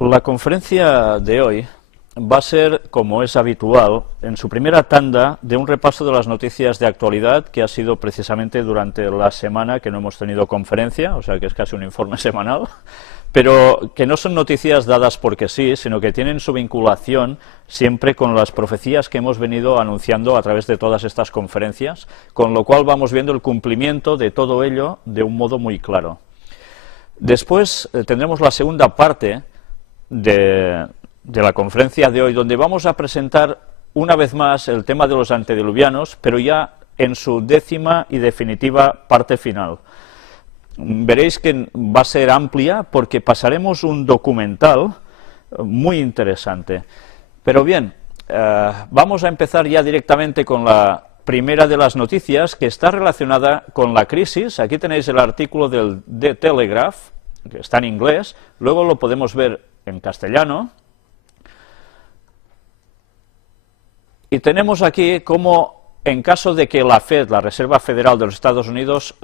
La conferencia de hoy va a ser, como es habitual, en su primera tanda de un repaso de las noticias de actualidad que ha sido precisamente durante la semana que no hemos tenido conferencia, o sea que es casi un informe semanal, pero que no son noticias dadas porque sí, sino que tienen su vinculación siempre con las profecías que hemos venido anunciando a través de todas estas conferencias, con lo cual vamos viendo el cumplimiento de todo ello de un modo muy claro. Después tendremos la segunda parte de la conferencia de hoy, donde vamos a presentar una vez más el tema de los antediluvianos, pero ya en su 10ª y definitiva parte final. Veréis que va a ser amplia porque pasaremos un documental muy interesante. Pero bien, vamos a empezar ya directamente con la primera de las noticias, que está relacionada con la crisis. Aquí tenéis el artículo del The Telegraph, que está en inglés, luego lo podemos ver en castellano. Y tenemos aquí cómo, en caso de que la Fed, la Reserva Federal de los Estados Unidos,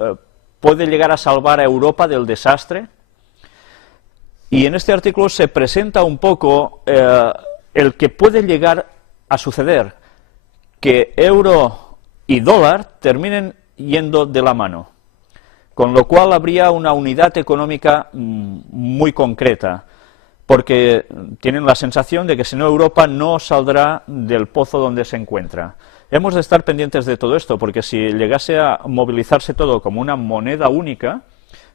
puede llegar a salvar a Europa del desastre. Y en este artículo se presenta un poco el que puede llegar a suceder, que euro y dólar terminen yendo de la mano, con lo cual habría una unidad económica muy concreta, porque tienen la sensación de que si no Europa no saldrá del pozo donde se encuentra. Hemos de estar pendientes de todo esto, porque si llegase a movilizarse todo como una moneda única,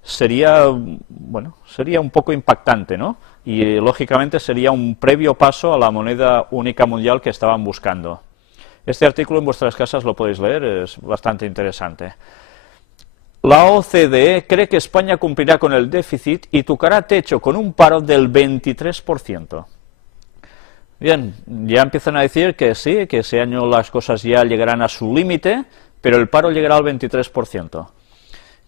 sería, bueno, sería un poco impactante, ¿no? Y lógicamente sería un previo paso a la moneda única mundial que estaban buscando. Este artículo en vuestras casas lo podéis leer, es bastante interesante. La OCDE cree que España cumplirá con el déficit y tocará techo con un paro del 23%. Bien, ya empiezan a decir que sí, que ese año las cosas ya llegarán a su límite, pero el paro llegará al 23%.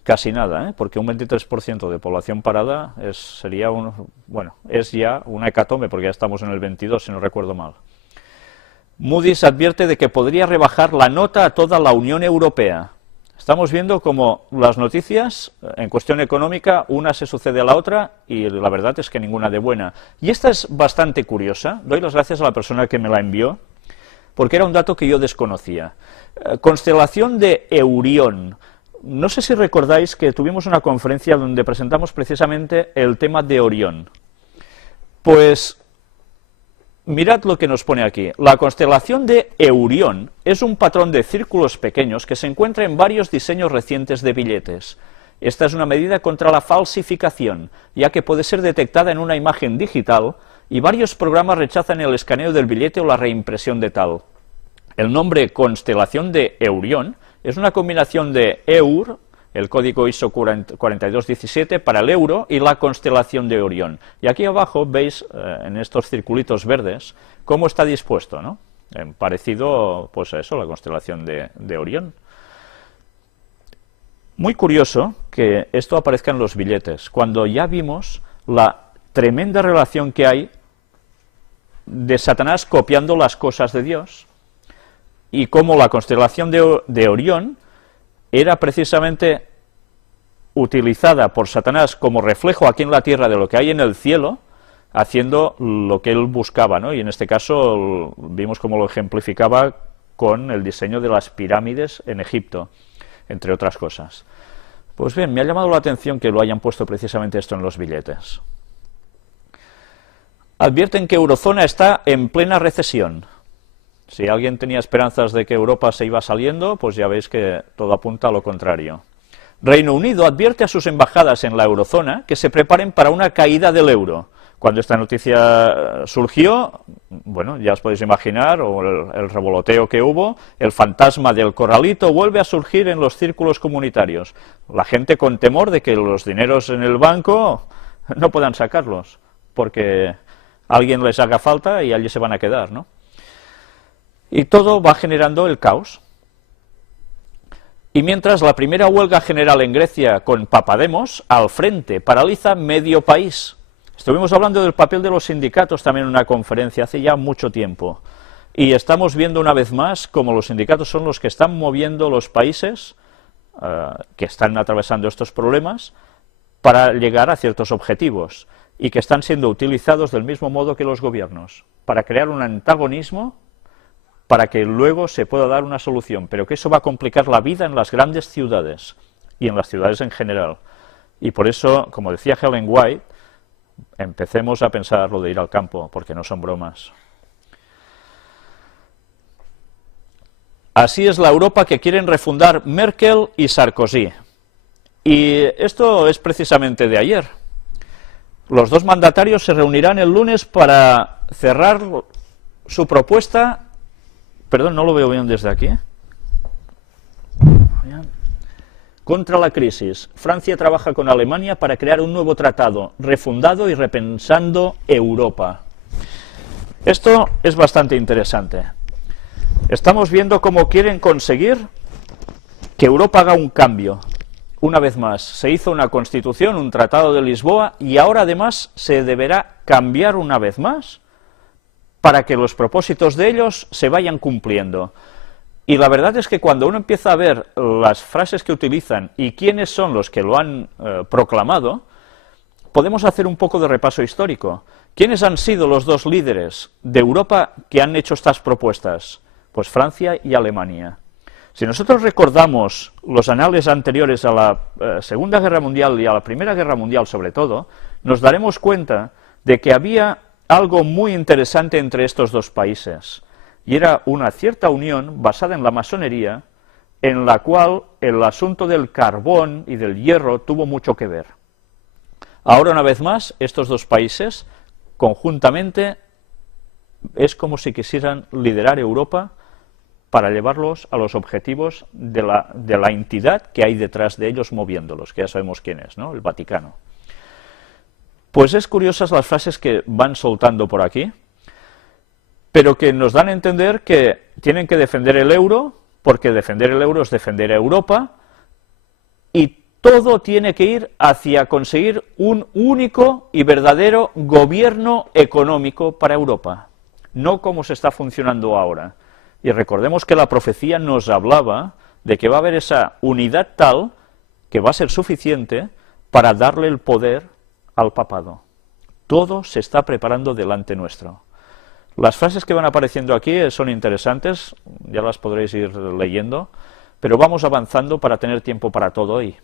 Casi nada, porque un 23% de población parada sería es ya una hecatombe, porque ya estamos en el 22, si no recuerdo mal. Moody's advierte de que podría rebajar la nota a toda la Unión Europea. Estamos viendo como las noticias, en cuestión económica, una se sucede a la otra y la verdad es que ninguna de buena. Y esta es bastante curiosa, doy las gracias a la persona que me la envió, porque era un dato que yo desconocía. Constelación de Eurión. No sé si recordáis que tuvimos una conferencia donde presentamos precisamente el tema de Orión. Pues mirad lo que nos pone aquí. La constelación de Eurión es un patrón de círculos pequeños que se encuentra en varios diseños recientes de billetes. Esta es una medida contra la falsificación, ya que puede ser detectada en una imagen digital y varios programas rechazan el escaneo del billete o la reimpresión de tal. El nombre constelación de Eurión es una combinación de EUR, el código ISO 4217 para el euro, y la constelación de Orión. Y aquí abajo veis, en estos circulitos verdes, cómo está dispuesto, ¿no? Parecido, pues a eso, la constelación de Orión. Muy curioso que esto aparezca en los billetes, cuando ya vimos la tremenda relación que hay de Satanás copiando las cosas de Dios, y cómo la constelación de Orión era precisamente utilizada por Satanás como reflejo aquí en la tierra de lo que hay en el cielo, haciendo lo que él buscaba, ¿no? Y en este caso vimos cómo lo ejemplificaba con el diseño de las pirámides en Egipto, entre otras cosas. Pues bien, me ha llamado la atención que lo hayan puesto precisamente esto en los billetes. Advierten que Eurozona está en plena recesión. Si alguien tenía esperanzas de que Europa se iba saliendo, pues ya veis que todo apunta a lo contrario. Reino Unido advierte a sus embajadas en la eurozona que se preparen para una caída del euro. Cuando esta noticia surgió, bueno, ya os podéis imaginar, o el revoloteo que hubo, el fantasma del corralito vuelve a surgir en los círculos comunitarios. La gente con temor de que los dineros en el banco no puedan sacarlos, porque alguien les haga falta y allí se van a quedar, ¿no? Y todo va generando el caos. Y mientras la primera huelga general en Grecia con Papademos al frente paraliza medio país. Estuvimos hablando del papel de los sindicatos también en una conferencia hace ya mucho tiempo. Y estamos viendo una vez más cómo los sindicatos son los que están moviendo los países que están atravesando estos problemas para llegar a ciertos objetivos. y que están siendo utilizados del mismo modo que los gobiernos, para crear un antagonismo para que luego se pueda dar una solución, pero que eso va a complicar la vida en las grandes ciudades y en las ciudades en general. Y por eso, como decía Ellen White, empecemos a pensar lo de ir al campo, porque no son bromas. Así es la Europa que quieren refundar Merkel y Sarkozy. Y esto es precisamente de ayer. Los dos mandatarios se reunirán el lunes para cerrar su propuesta. Perdón, no lo veo bien desde aquí. Contra la crisis. Francia trabaja con Alemania para crear un nuevo tratado, refundado y repensando Europa. Esto es bastante interesante. Estamos viendo cómo quieren conseguir que Europa haga un cambio. Una vez más, se hizo una constitución, un tratado de Lisboa, y ahora además se deberá cambiar una vez más para que los propósitos de ellos se vayan cumpliendo. Y la verdad es que cuando uno empieza a ver las frases que utilizan y quiénes son los que lo han proclamado, podemos hacer un poco de repaso histórico. ¿Quiénes han sido los dos líderes de Europa que han hecho estas propuestas? Pues Francia y Alemania. Si nosotros recordamos los anales anteriores a la Segunda Guerra Mundial y a la Primera Guerra Mundial sobre todo, nos daremos cuenta de que había algo muy interesante entre estos dos países, y era una cierta unión basada en la masonería, en la cual el asunto del carbón y del hierro tuvo mucho que ver. Ahora, una vez más, estos dos países, conjuntamente, es como si quisieran liderar Europa para llevarlos a los objetivos de la entidad que hay detrás de ellos moviéndolos, que ya sabemos quién es, ¿no? El Vaticano. Pues es curiosas las frases que van soltando por aquí, pero que nos dan a entender que tienen que defender el euro, porque defender el euro es defender a Europa, y todo tiene que ir hacia conseguir un único y verdadero gobierno económico para Europa, no como se está funcionando ahora. Y recordemos que la profecía nos hablaba de que va a haber esa unidad tal que va a ser suficiente para darle el poder al papado. Todo se está preparando delante nuestro. Las frases que van apareciendo aquí son interesantes, ya las podréis ir leyendo, pero vamos avanzando para tener tiempo para todo hoy.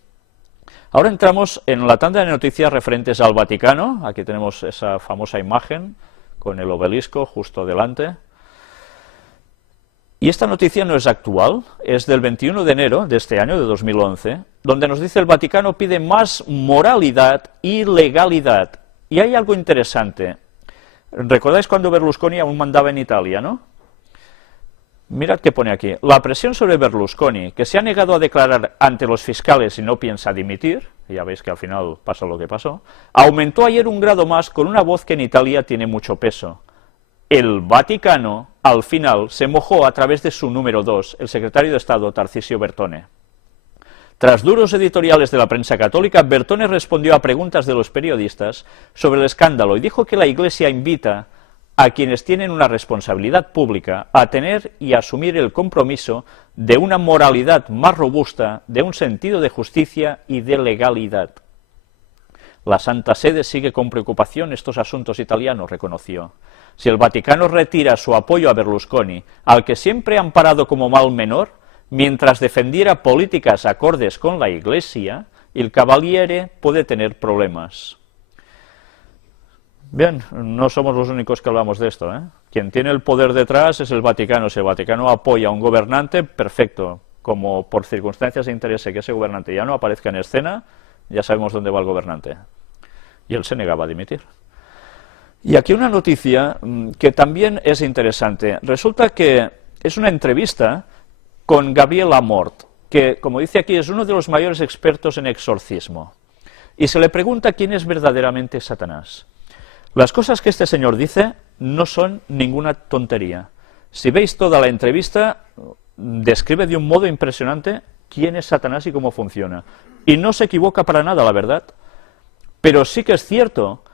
Ahora entramos en la tanda de noticias referentes al Vaticano. Aquí tenemos esa famosa imagen con el obelisco justo delante. Y esta noticia no es actual, es del 21 de enero de este año, de 2011, donde nos dice el Vaticano pide más moralidad y legalidad. Y hay algo interesante. ¿Recordáis cuando Berlusconi aún mandaba en Italia, no? Mirad qué pone aquí. La presión sobre Berlusconi, que se ha negado a declarar ante los fiscales y no piensa dimitir, y ya veis que al final pasó lo que pasó, aumentó ayer un grado más con una voz que en Italia tiene mucho peso. El Vaticano, al final, se mojó a través de su número 2, el secretario de Estado, Tarcisio Bertone. Tras duros editoriales de la prensa católica, Bertone respondió a preguntas de los periodistas sobre el escándalo y dijo que la Iglesia invita a quienes tienen una responsabilidad pública a tener y asumir el compromiso de una moralidad más robusta, de un sentido de justicia y de legalidad. La Santa Sede sigue con preocupación estos asuntos italianos, reconoció. Si el Vaticano retira su apoyo a Berlusconi, al que siempre ha amparado como mal menor, mientras defendiera políticas acordes con la Iglesia, el Cavaliere puede tener problemas. Bien, no somos los únicos que hablamos de esto, ¿eh? Quien tiene el poder detrás es el Vaticano. Si el Vaticano apoya a un gobernante, perfecto. Como por circunstancias de interés que ese gobernante ya no aparezca en escena, ya sabemos dónde va el gobernante. Y él se negaba a dimitir. Y aquí una noticia que también es interesante. Resulta que es una entrevista con Gabriel Amort, que, como dice aquí, es uno de los mayores expertos en exorcismo. Y se le pregunta quién es verdaderamente Satanás. Las cosas que este señor dice no son ninguna tontería. Si veis toda la entrevista, describe de un modo impresionante quién es Satanás y cómo funciona. Y no se equivoca para nada, la verdad. Pero sí que es cierto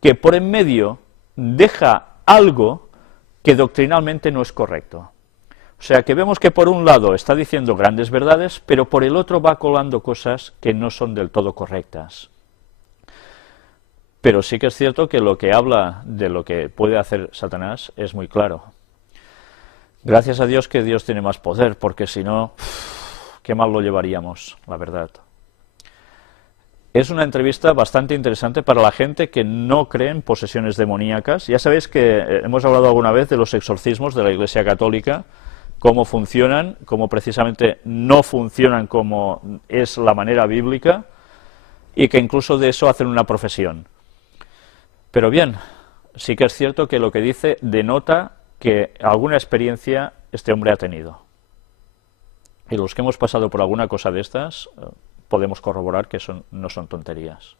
que por en medio deja algo que doctrinalmente no es correcto. O sea que vemos que por un lado está diciendo grandes verdades, pero por el otro va colando cosas que no son del todo correctas. Pero sí que es cierto que lo que habla de lo que puede hacer Satanás es muy claro. Gracias a Dios que Dios tiene más poder, porque si no, qué mal lo llevaríamos, la verdad. Es una entrevista bastante interesante para la gente que no cree en posesiones demoníacas. Ya sabéis que hemos hablado alguna vez de los exorcismos de la Iglesia Católica, cómo funcionan, cómo precisamente no funcionan como es la manera bíblica, y que incluso de eso hacen una profesión. Pero bien, sí que es cierto que lo que dice denota que alguna experiencia este hombre ha tenido. Y los que hemos pasado por alguna cosa de estas, podemos corroborar que no son tonterías.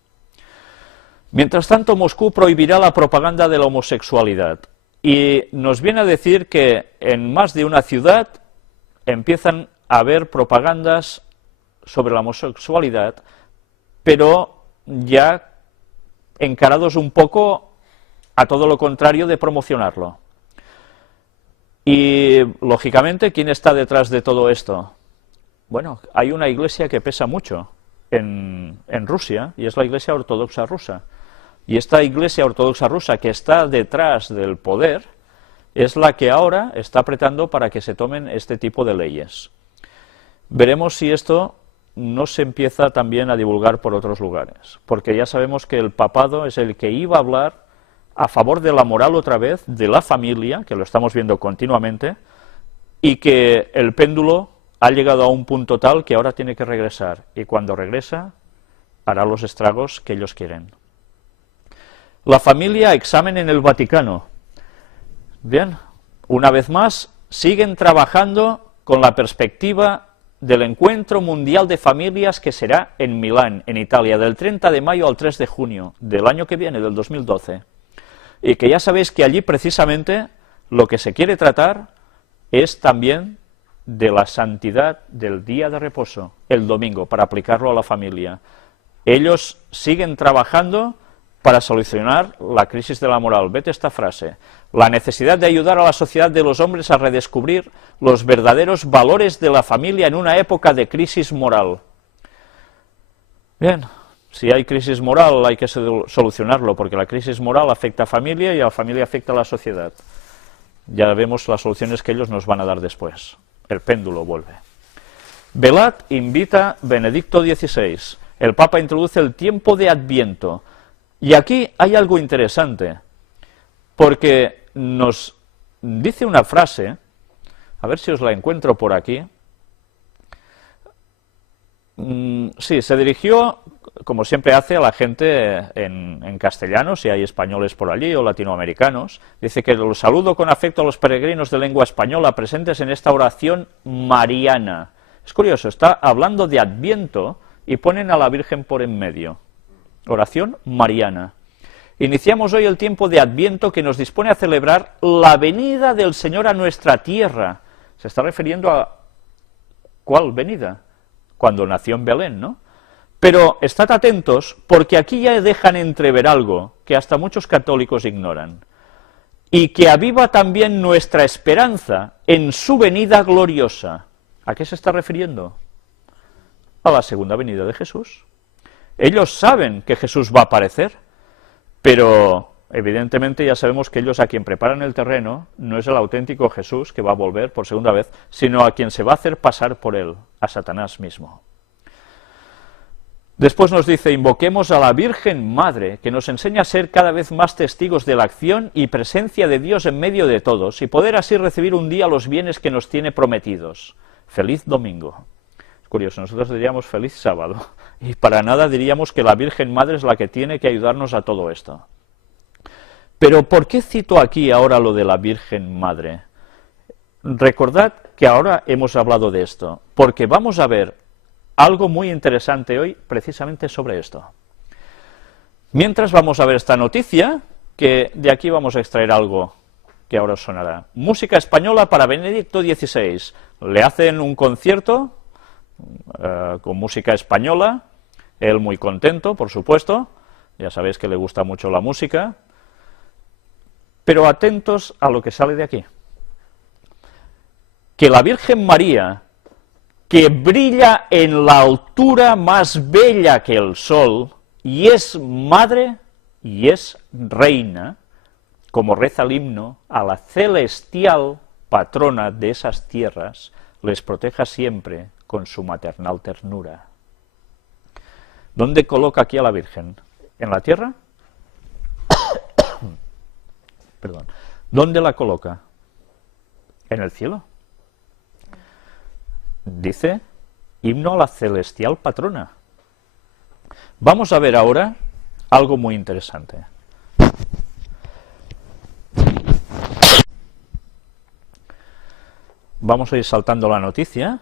Mientras tanto, Moscú prohibirá la propaganda de la homosexualidad. Y nos viene a decir que en más de una ciudad empiezan a haber propagandas sobre la homosexualidad, pero ya encarados un poco a todo lo contrario de promocionarlo. Y, lógicamente, ¿quién está detrás de todo esto? Bueno, hay una iglesia que pesa mucho en Rusia, y es la Iglesia Ortodoxa Rusa. Y esta Iglesia Ortodoxa Rusa que está detrás del poder es la que ahora está apretando para que se tomen este tipo de leyes. Veremos si esto no se empieza también a divulgar por otros lugares, porque ya sabemos que el papado es el que iba a hablar a favor de la moral otra vez, de la familia, que lo estamos viendo continuamente, y que el péndulo ha llegado a un punto tal que ahora tiene que regresar, y cuando regresa hará los estragos que ellos quieren. La familia, examen en el Vaticano. Bien, una vez más, siguen trabajando con la perspectiva del Encuentro Mundial de Familias que será en Milán, en Italia, del 30 de mayo al 3 de junio del año que viene, del 2012. Y que ya sabéis que allí precisamente lo que se quiere tratar es también de la santidad del día de reposo, el domingo, para aplicarlo a la familia. Ellos siguen trabajando para solucionar la crisis de la moral. Vete esta frase: la necesidad de ayudar a la sociedad de los hombres a redescubrir los verdaderos valores de la familia en una época de crisis moral. Bien, si hay crisis moral hay que solucionarlo, porque la crisis moral afecta a familia y a la familia afecta a la sociedad. Ya vemos las soluciones que ellos nos van a dar después. El péndulo vuelve. Velat invita Benedicto XVI. El Papa introduce el tiempo de Adviento. Y aquí hay algo interesante, porque nos dice una frase, a ver si os la encuentro por aquí. Sí, se dirigió, como siempre hace, a la gente en castellano, si hay españoles por allí o latinoamericanos. Dice que los saludo con afecto a los peregrinos de lengua española presentes en esta oración mariana. Es curioso, está hablando de Adviento y ponen a la Virgen por en medio. Oración mariana. Iniciamos hoy el tiempo de Adviento que nos dispone a celebrar la venida del Señor a nuestra tierra. Se está refiriendo a ¿cuál venida? Cuando nació en Belén, ¿no? Pero estad atentos, porque aquí ya dejan entrever algo que hasta muchos católicos ignoran, y que aviva también nuestra esperanza en su venida gloriosa. ¿A qué se está refiriendo? A la segunda venida de Jesús. Ellos saben que Jesús va a aparecer, pero evidentemente ya sabemos que ellos a quien preparan el terreno no es el auténtico Jesús que va a volver por segunda vez, sino a quien se va a hacer pasar por él, a Satanás mismo. Después nos dice: invoquemos a la Virgen Madre, que nos enseña a ser cada vez más testigos de la acción y presencia de Dios en medio de todos, y poder así recibir un día los bienes que nos tiene prometidos. Feliz domingo. Es curioso, nosotros diríamos feliz sábado, y para nada diríamos que la Virgen Madre es la que tiene que ayudarnos a todo esto. Pero ¿por qué cito aquí ahora lo de la Virgen Madre? Recordad que ahora hemos hablado de esto, porque vamos a ver algo muy interesante hoy precisamente sobre esto. Mientras vamos a ver esta noticia, que de aquí vamos a extraer algo que ahora os sonará. Música española para Benedicto XVI. Le hacen un concierto con música española, él muy contento, por supuesto, ya sabéis que le gusta mucho la música, pero atentos a lo que sale de aquí. Que la Virgen María, que brilla en la altura más bella que el sol, y es madre, y es reina, como reza el himno, a la celestial patrona de esas tierras, les proteja siempre con su maternal ternura. ¿Dónde coloca aquí a la Virgen? ¿En la tierra? Perdón. ¿Dónde la coloca? En el cielo. Dice, himno a la celestial patrona. Vamos a ver ahora algo muy interesante. Vamos a ir saltando la noticia,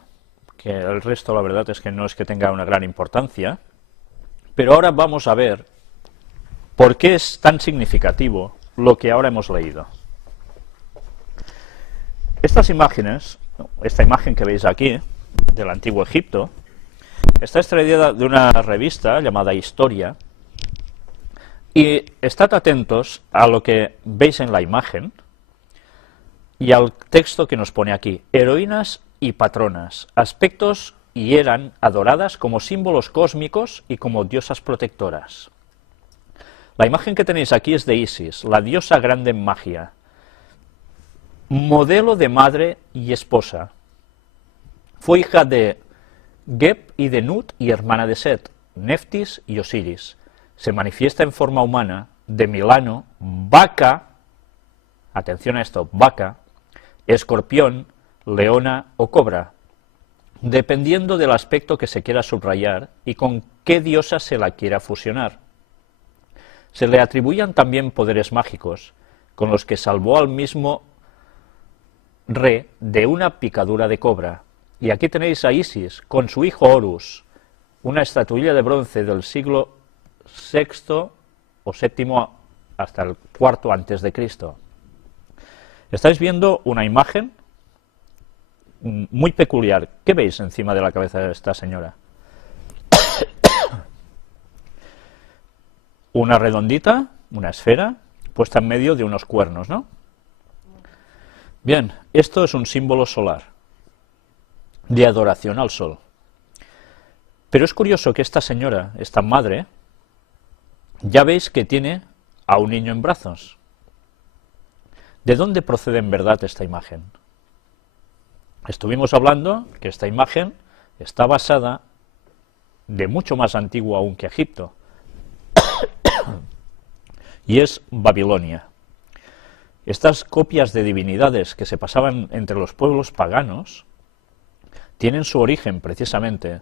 que el resto la verdad es que no es que tenga una gran importancia, pero ahora vamos a ver por qué es tan significativo lo que ahora hemos leído. Estas imágenes, esta imagen que veis aquí, del Antiguo Egipto, está extraída de una revista llamada Historia, y estad atentos a lo que veis en la imagen, y al texto que nos pone aquí, heroínas y patronas, aspectos y eran adoradas como símbolos cósmicos y como diosas protectoras. La imagen que tenéis aquí es de Isis, la diosa grande en magia, modelo de madre y esposa. Fue hija de Geb y de Nut y hermana de Set, Neftis y Osiris. Se manifiesta en forma humana de Milano, vaca, atención a esto, vaca, escorpión, leona o cobra, dependiendo del aspecto que se quiera subrayar y con qué diosa se la quiera fusionar. Se le atribuían también poderes mágicos, con los que salvó al mismo Re de una picadura de cobra. Y aquí tenéis a Isis con su hijo Horus, una estatuilla de bronce del siglo VI o VII hasta el IV antes de Cristo. Estáis viendo una imagen muy peculiar. ¿Qué veis encima de la cabeza de esta señora? Una redondita, una esfera, puesta en medio de unos cuernos, ¿no? Bien, esto es un símbolo solar, de adoración al sol. Pero es curioso que esta señora, esta madre, ya veis que tiene a un niño en brazos. ¿De dónde procede en verdad esta imagen? Estuvimos hablando que esta imagen está basada de mucho más antiguo aún que Egipto, y es Babilonia. Estas copias de divinidades que se pasaban entre los pueblos paganos tienen su origen precisamente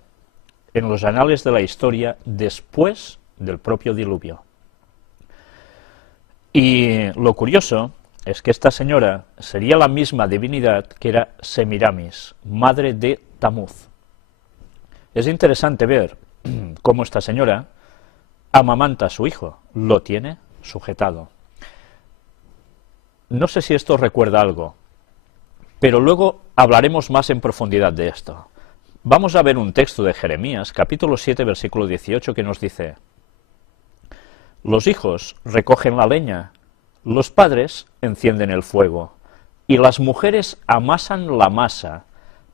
en los anales de la historia después del propio diluvio. Y lo curioso es que esta señora sería la misma divinidad que era Semiramis, madre de Tamuz. Es interesante ver cómo esta señora amamanta a su hijo, lo tiene sujetado. No sé si esto recuerda algo, pero luego hablaremos más en profundidad de esto. Vamos a ver un texto de Jeremías, capítulo 7, versículo 18, que nos dice: los hijos recogen la leña, los padres encienden el fuego, y las mujeres amasan la masa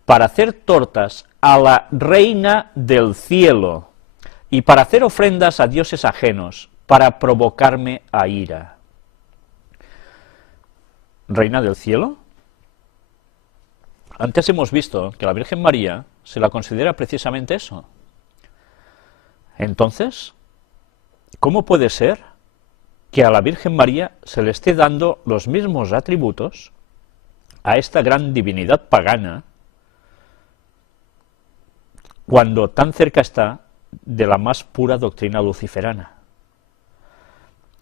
para hacer tortas a la reina del cielo y para hacer ofrendas a dioses ajenos, para provocarme a ira. ¿Reina del cielo? Antes hemos visto que la Virgen María se la considera precisamente eso. Entonces, ¿cómo puede ser que a la Virgen María se le esté dando los mismos atributos a esta gran divinidad pagana cuando tan cerca está de la más pura doctrina luciferana?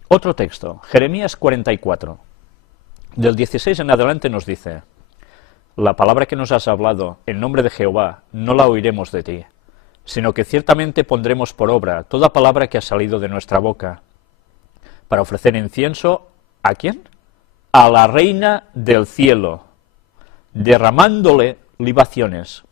Otro texto, Jeremías 44, del 16 en adelante nos dice: la palabra que nos has hablado en nombre de Jehová no la oiremos de ti, sino que ciertamente pondremos por obra toda palabra que ha salido de nuestra boca, para ofrecer incienso, ¿a quién? A la reina del cielo, derramándole libaciones,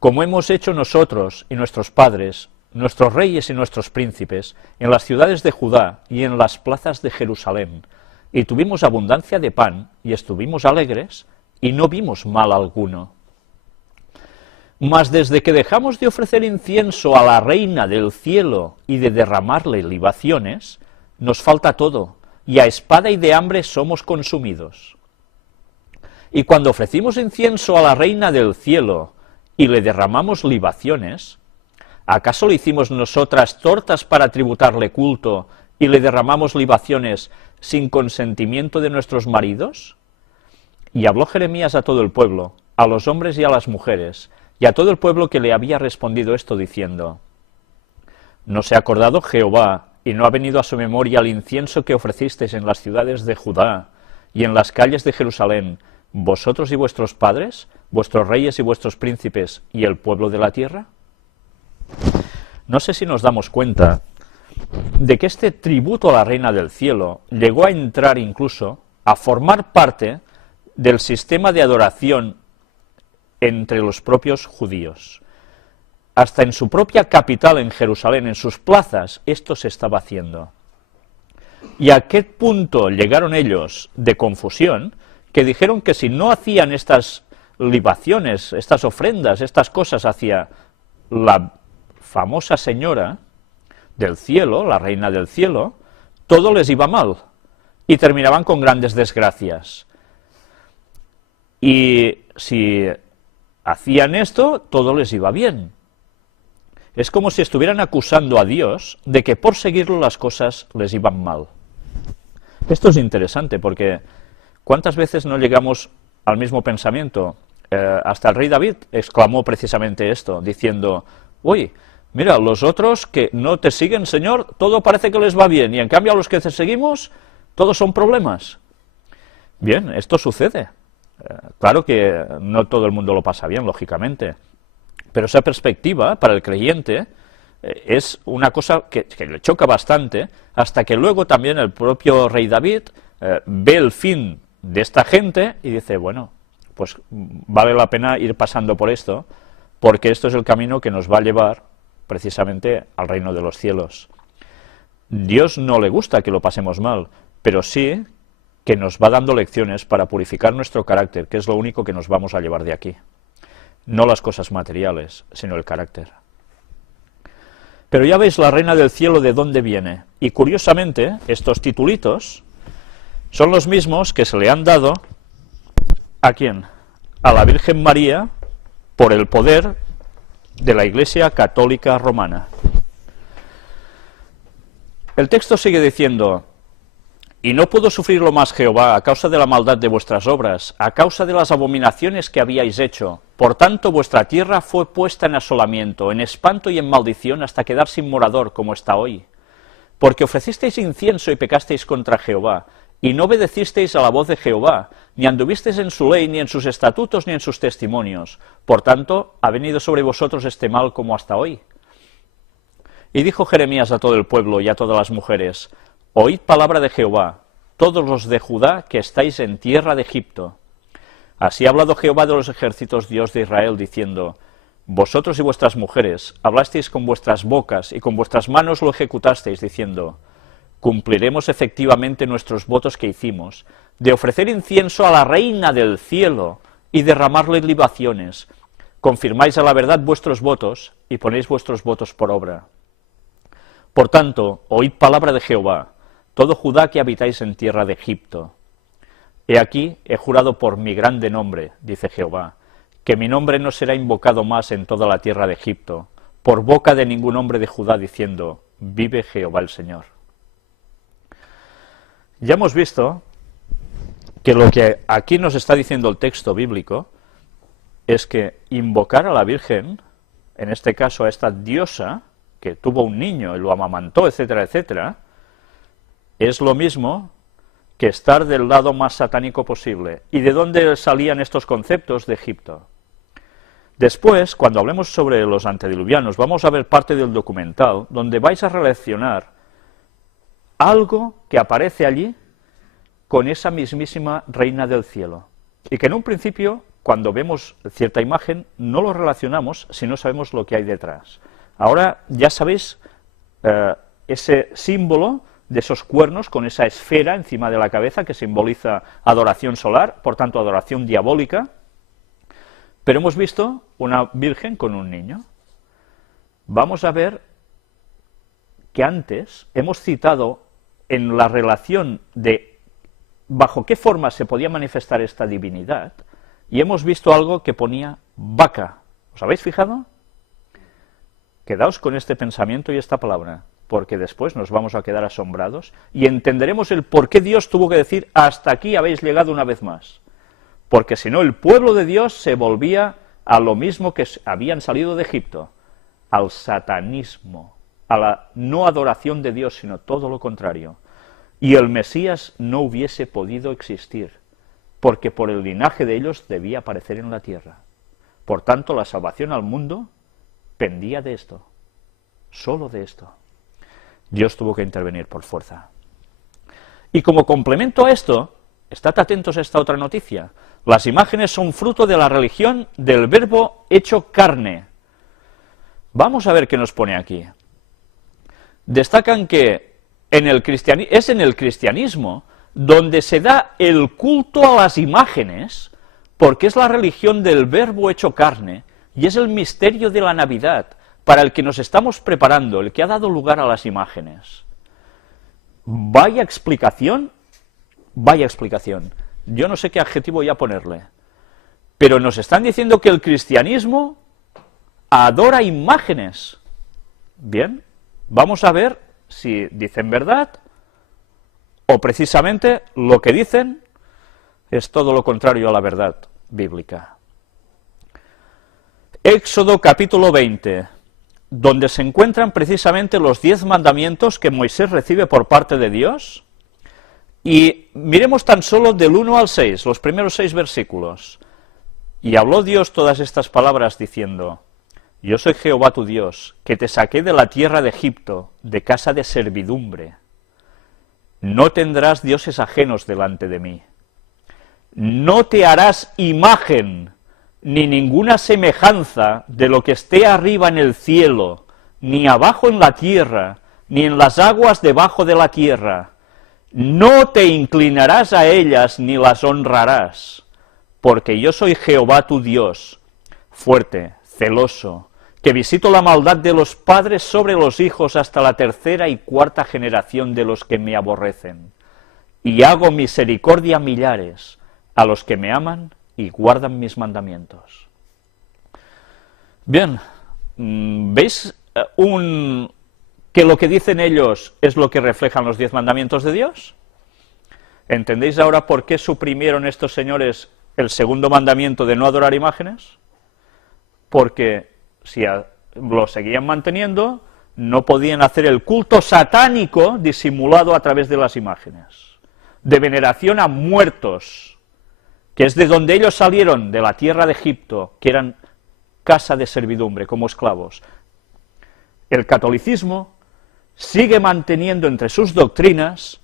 como hemos hecho nosotros y nuestros padres, nuestros reyes y nuestros príncipes, en las ciudades de Judá y en las plazas de Jerusalén, y tuvimos abundancia de pan, y estuvimos alegres, y no vimos mal alguno. Mas desde que dejamos de ofrecer incienso a la reina del cielo y de derramarle libaciones, nos falta todo, y a espada y de hambre somos consumidos. Y cuando ofrecimos incienso a la Reina del Cielo y le derramamos libaciones, ¿acaso le hicimos nosotras tortas para tributarle culto y le derramamos libaciones sin consentimiento de nuestros maridos? Y habló Jeremías a todo el pueblo, a los hombres y a las mujeres, y a todo el pueblo que le había respondido esto, diciendo: ¿No se ha acordado Jehová, y no ha venido a su memoria el incienso que ofrecisteis en las ciudades de Judá y en las calles de Jerusalén, vosotros y vuestros padres, vuestros reyes y vuestros príncipes, y el pueblo de la tierra? No sé si nos damos cuenta de que este tributo a la Reina del Cielo llegó a entrar incluso a formar parte del sistema de adoración entre los propios judíos. Hasta en su propia capital, en Jerusalén, en sus plazas, esto se estaba haciendo. ¿Y a qué punto llegaron ellos de confusión? Que dijeron que si no hacían estas libaciones, estas ofrendas, estas cosas hacia la famosa señora del cielo, la Reina del Cielo, todo les iba mal y terminaban con grandes desgracias. Y si hacían esto, todo les iba bien. Es como si estuvieran acusando a Dios de que por seguirlo las cosas les iban mal. Esto es interesante porque ¿cuántas veces no llegamos al mismo pensamiento? Hasta el rey David exclamó precisamente esto, diciendo: uy, mira, los otros que no te siguen, Señor, todo parece que les va bien, y en cambio a los que te seguimos, todos son problemas. Bien, esto sucede. Claro que no todo el mundo lo pasa bien, lógicamente, pero esa perspectiva para el creyente es una cosa que le choca bastante, hasta que luego también el propio rey David ve el fin de esta gente y dice: bueno, pues vale la pena ir pasando por esto, porque esto es el camino que nos va a llevar precisamente al reino de los cielos. Dios no le gusta que lo pasemos mal, pero sí que nos va dando lecciones para purificar nuestro carácter, que es lo único que nos vamos a llevar de aquí. No las cosas materiales, sino el carácter. Pero ya veis la Reina del Cielo de dónde viene. Y curiosamente, estos titulitos son los mismos que se le han dado ¿a quién? A la Virgen María, por el poder de la Iglesia Católica Romana. El texto sigue diciendo: y no pudo sufrirlo más Jehová a causa de la maldad de vuestras obras, a causa de las abominaciones que habíais hecho. Por tanto vuestra tierra fue puesta en asolamiento, en espanto y en maldición, hasta quedar sin morador, como está hoy. Porque ofrecisteis incienso y pecasteis contra Jehová, y no obedecisteis a la voz de Jehová, ni anduvisteis en su ley, ni en sus estatutos, ni en sus testimonios. Por tanto, ha venido sobre vosotros este mal como hasta hoy. Y dijo Jeremías a todo el pueblo y a todas las mujeres: oíd palabra de Jehová, todos los de Judá que estáis en tierra de Egipto. Así ha hablado Jehová de los ejércitos, Dios de Israel, diciendo: vosotros y vuestras mujeres hablasteis con vuestras bocas y con vuestras manos lo ejecutasteis, diciendo: cumpliremos efectivamente nuestros votos que hicimos, de ofrecer incienso a la Reina del Cielo y derramarle libaciones. Confirmáis a la verdad vuestros votos y ponéis vuestros votos por obra. Por tanto, oíd palabra de Jehová, todo Judá que habitáis en tierra de Egipto. He aquí, he jurado por mi grande nombre, dice Jehová, que mi nombre no será invocado más en toda la tierra de Egipto, por boca de ningún hombre de Judá, diciendo: vive Jehová el Señor. Ya hemos visto que lo que aquí nos está diciendo el texto bíblico es que invocar a la Virgen, en este caso a esta diosa, que tuvo un niño y lo amamantó, etcétera, etcétera, es lo mismo que estar del lado más satánico posible. ¿Y de dónde salían estos conceptos? De Egipto. Después, cuando hablemos sobre los antediluvianos, vamos a ver parte del documental donde vais a relacionar algo que aparece allí con esa mismísima Reina del Cielo. Y que en un principio, cuando vemos cierta imagen, no lo relacionamos si no sabemos lo que hay detrás. Ahora ya sabéis ese símbolo de esos cuernos con esa esfera encima de la cabeza que simboliza adoración solar, por tanto adoración diabólica, pero hemos visto una virgen con un niño. Vamos a ver que antes hemos citado en la relación de bajo qué forma se podía manifestar esta divinidad, y hemos visto algo que ponía vaca. ¿Os habéis fijado? Quedaos con este pensamiento y esta palabra, porque después nos vamos a quedar asombrados y entenderemos el por qué Dios tuvo que decir hasta aquí habéis llegado una vez más. Porque si no, el pueblo de Dios se volvía a lo mismo que habían salido de Egipto, al satanismo, a la no adoración de Dios, sino todo lo contrario. Y el Mesías no hubiese podido existir, porque por el linaje de ellos debía aparecer en la tierra. Por tanto, la salvación al mundo pendía de esto, solo de esto. Dios tuvo que intervenir por fuerza. Y como complemento a esto, estad atentos a esta otra noticia. Las imágenes son fruto de la religión del Verbo hecho carne. Vamos a ver qué nos pone aquí. Destacan que es en el cristianismo donde se da el culto a las imágenes, porque es la religión del Verbo hecho carne, y es el misterio de la Navidad, para el que nos estamos preparando, el que ha dado lugar a las imágenes. Vaya explicación, vaya explicación. Yo no sé qué adjetivo voy a ponerle, pero nos están diciendo que el cristianismo adora imágenes. Bien, vamos a ver si dicen verdad o precisamente lo que dicen es todo lo contrario a la verdad bíblica. Éxodo capítulo 20, donde se encuentran precisamente los 10 mandamientos que Moisés recibe por parte de Dios, y miremos tan solo del 1 al 6, los primeros 6 versículos. Y habló Dios todas estas palabras diciendo: Yo soy Jehová tu Dios, que te saqué de la tierra de Egipto, de casa de servidumbre. No tendrás dioses ajenos delante de mí. No te harás imagen ni ninguna semejanza de lo que esté arriba en el cielo, ni abajo en la tierra, ni en las aguas debajo de la tierra. No te inclinarás a ellas ni las honrarás, porque yo soy Jehová tu Dios, fuerte, celoso, que visito la maldad de los padres sobre los hijos hasta la 3ª y 4ª generación de los que me aborrecen, y hago misericordia a millares, a los que me aman y guardan mis mandamientos. Bien, ¿veis que lo que dicen ellos es lo que reflejan los 10 mandamientos de Dios? ¿Entendéis ahora por qué suprimieron estos señores el segundo mandamiento de no adorar imágenes? Porque si lo seguían manteniendo, no podían hacer el culto satánico disimulado a través de las imágenes, de veneración a muertos, que es de donde ellos salieron, de la tierra de Egipto, que eran casa de servidumbre, como esclavos. El catolicismo sigue manteniendo entre sus doctrinas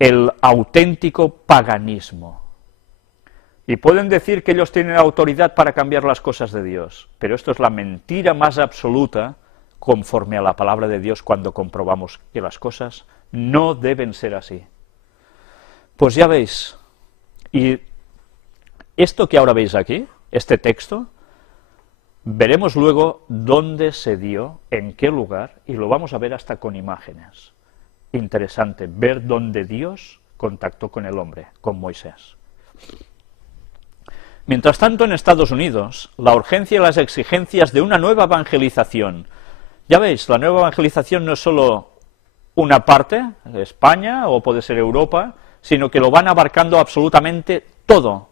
el auténtico paganismo. Y pueden decir que ellos tienen autoridad para cambiar las cosas de Dios, pero esto es la mentira más absoluta conforme a la palabra de Dios cuando comprobamos que las cosas no deben ser así. Pues ya veis, y esto que ahora veis aquí, este texto, veremos luego dónde se dio, en qué lugar, y lo vamos a ver hasta con imágenes. Interesante ver dónde Dios contactó con el hombre, con Moisés. Mientras tanto, en Estados Unidos, la urgencia y las exigencias de una nueva evangelización. Ya veis, la nueva evangelización no es solo una parte, España o puede ser Europa, sino que lo van abarcando absolutamente todo.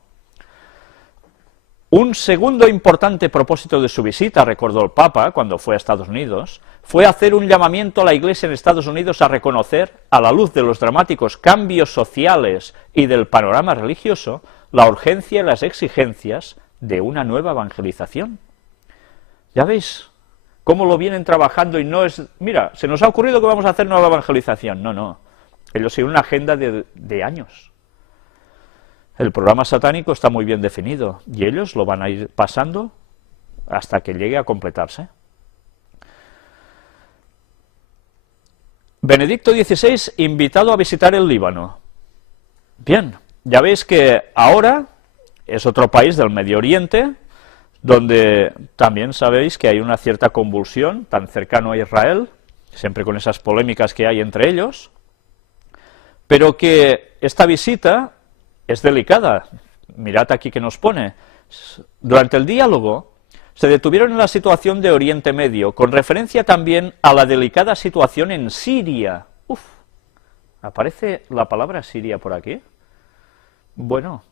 Un segundo importante propósito de su visita, recordó el Papa cuando fue a Estados Unidos, fue hacer un llamamiento a la Iglesia en Estados Unidos a reconocer, a la luz de los dramáticos cambios sociales y del panorama religioso, la urgencia y las exigencias de una nueva evangelización. Ya veis cómo lo vienen trabajando y no es, mira, se nos ha ocurrido que vamos a hacer nueva evangelización. No, no, ellos siguen una agenda de años. El programa satánico está muy bien definido y ellos lo van a ir pasando hasta que llegue a completarse. Benedicto XVI invitado a visitar el Líbano. Bien, ya veis que ahora es otro país del Medio Oriente, donde también sabéis que hay una cierta convulsión, tan cercano a Israel, siempre con esas polémicas que hay entre ellos. pero que esta visita es delicada. Mirad aquí que nos pone. Durante el diálogo se detuvieron en la situación de Oriente Medio, con referencia también a la delicada situación en Siria. Uf, ¿aparece la palabra Siria por aquí? Bueno,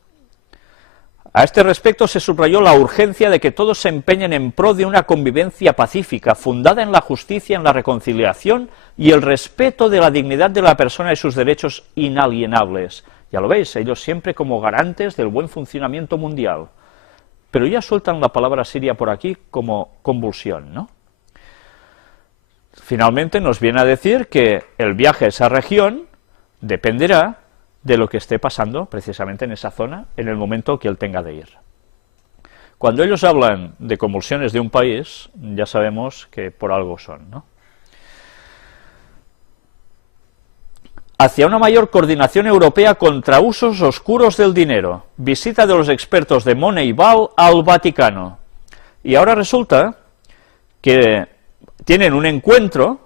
a este respecto se subrayó la urgencia de que todos se empeñen en pro de una convivencia pacífica, fundada en la justicia, en la reconciliación y el respeto de la dignidad de la persona y sus derechos inalienables. Ya lo veis, ellos siempre como garantes del buen funcionamiento mundial. Pero ya sueltan la palabra Siria por aquí como convulsión, ¿no? Finalmente nos viene a decir que el viaje a esa región dependerá de lo que esté pasando precisamente en esa zona en el momento que él tenga de ir. Cuando ellos hablan de convulsiones de un país, ya sabemos que por algo son, ¿no? Hacia una mayor coordinación europea contra usos oscuros del dinero. Visita de los expertos de Moneyball al Vaticano. Y ahora resulta que tienen un encuentro,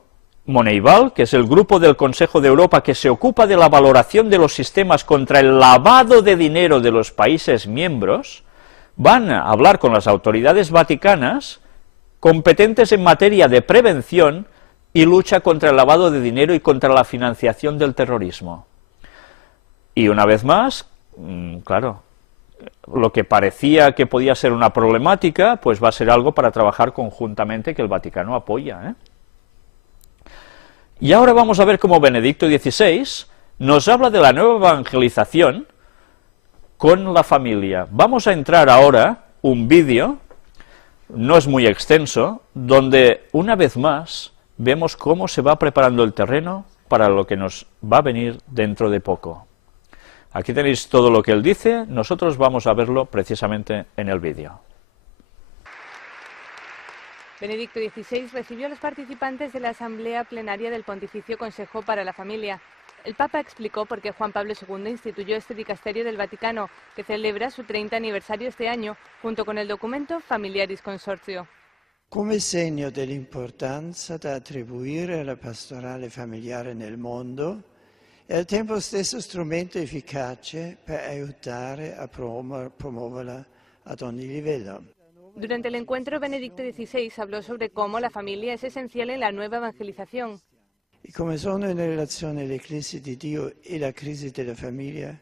Moneyball, que es el grupo del Consejo de Europa que se ocupa de la valoración de los sistemas contra el lavado de dinero de los países miembros, van a hablar con las autoridades vaticanas competentes en materia de prevención y lucha contra el lavado de dinero y contra la financiación del terrorismo. Y una vez más, claro, lo que parecía que podía ser una problemática, pues va a ser algo para trabajar conjuntamente que el Vaticano apoya, ¿eh? Y ahora vamos a ver cómo Benedicto XVI nos habla de la nueva evangelización con la familia. Vamos a entrar ahora un vídeo, no es muy extenso, donde una vez más vemos cómo se va preparando el terreno para lo que nos va a venir dentro de poco. Aquí tenéis todo lo que él dice, nosotros vamos a verlo precisamente en el vídeo. Benedicto XVI recibió a los participantes de la Asamblea Plenaria del Pontificio Consejo para la Familia. El Papa explicó por qué Juan Pablo II instituyó este dicasterio del Vaticano, que celebra su 30 aniversario este año, junto con el documento Familiaris Consortio. Come segno dell'importanza da attribuire alla pastorale familiare nel mondo e al tempo stesso strumento efficace per aiutare a promuoverla ad ogni livello. Durante el encuentro, Benedicto XVI habló sobre cómo la familia es esencial en la nueva evangelización. E come sono in relazione le crisi di Dio e la crisi della famiglia,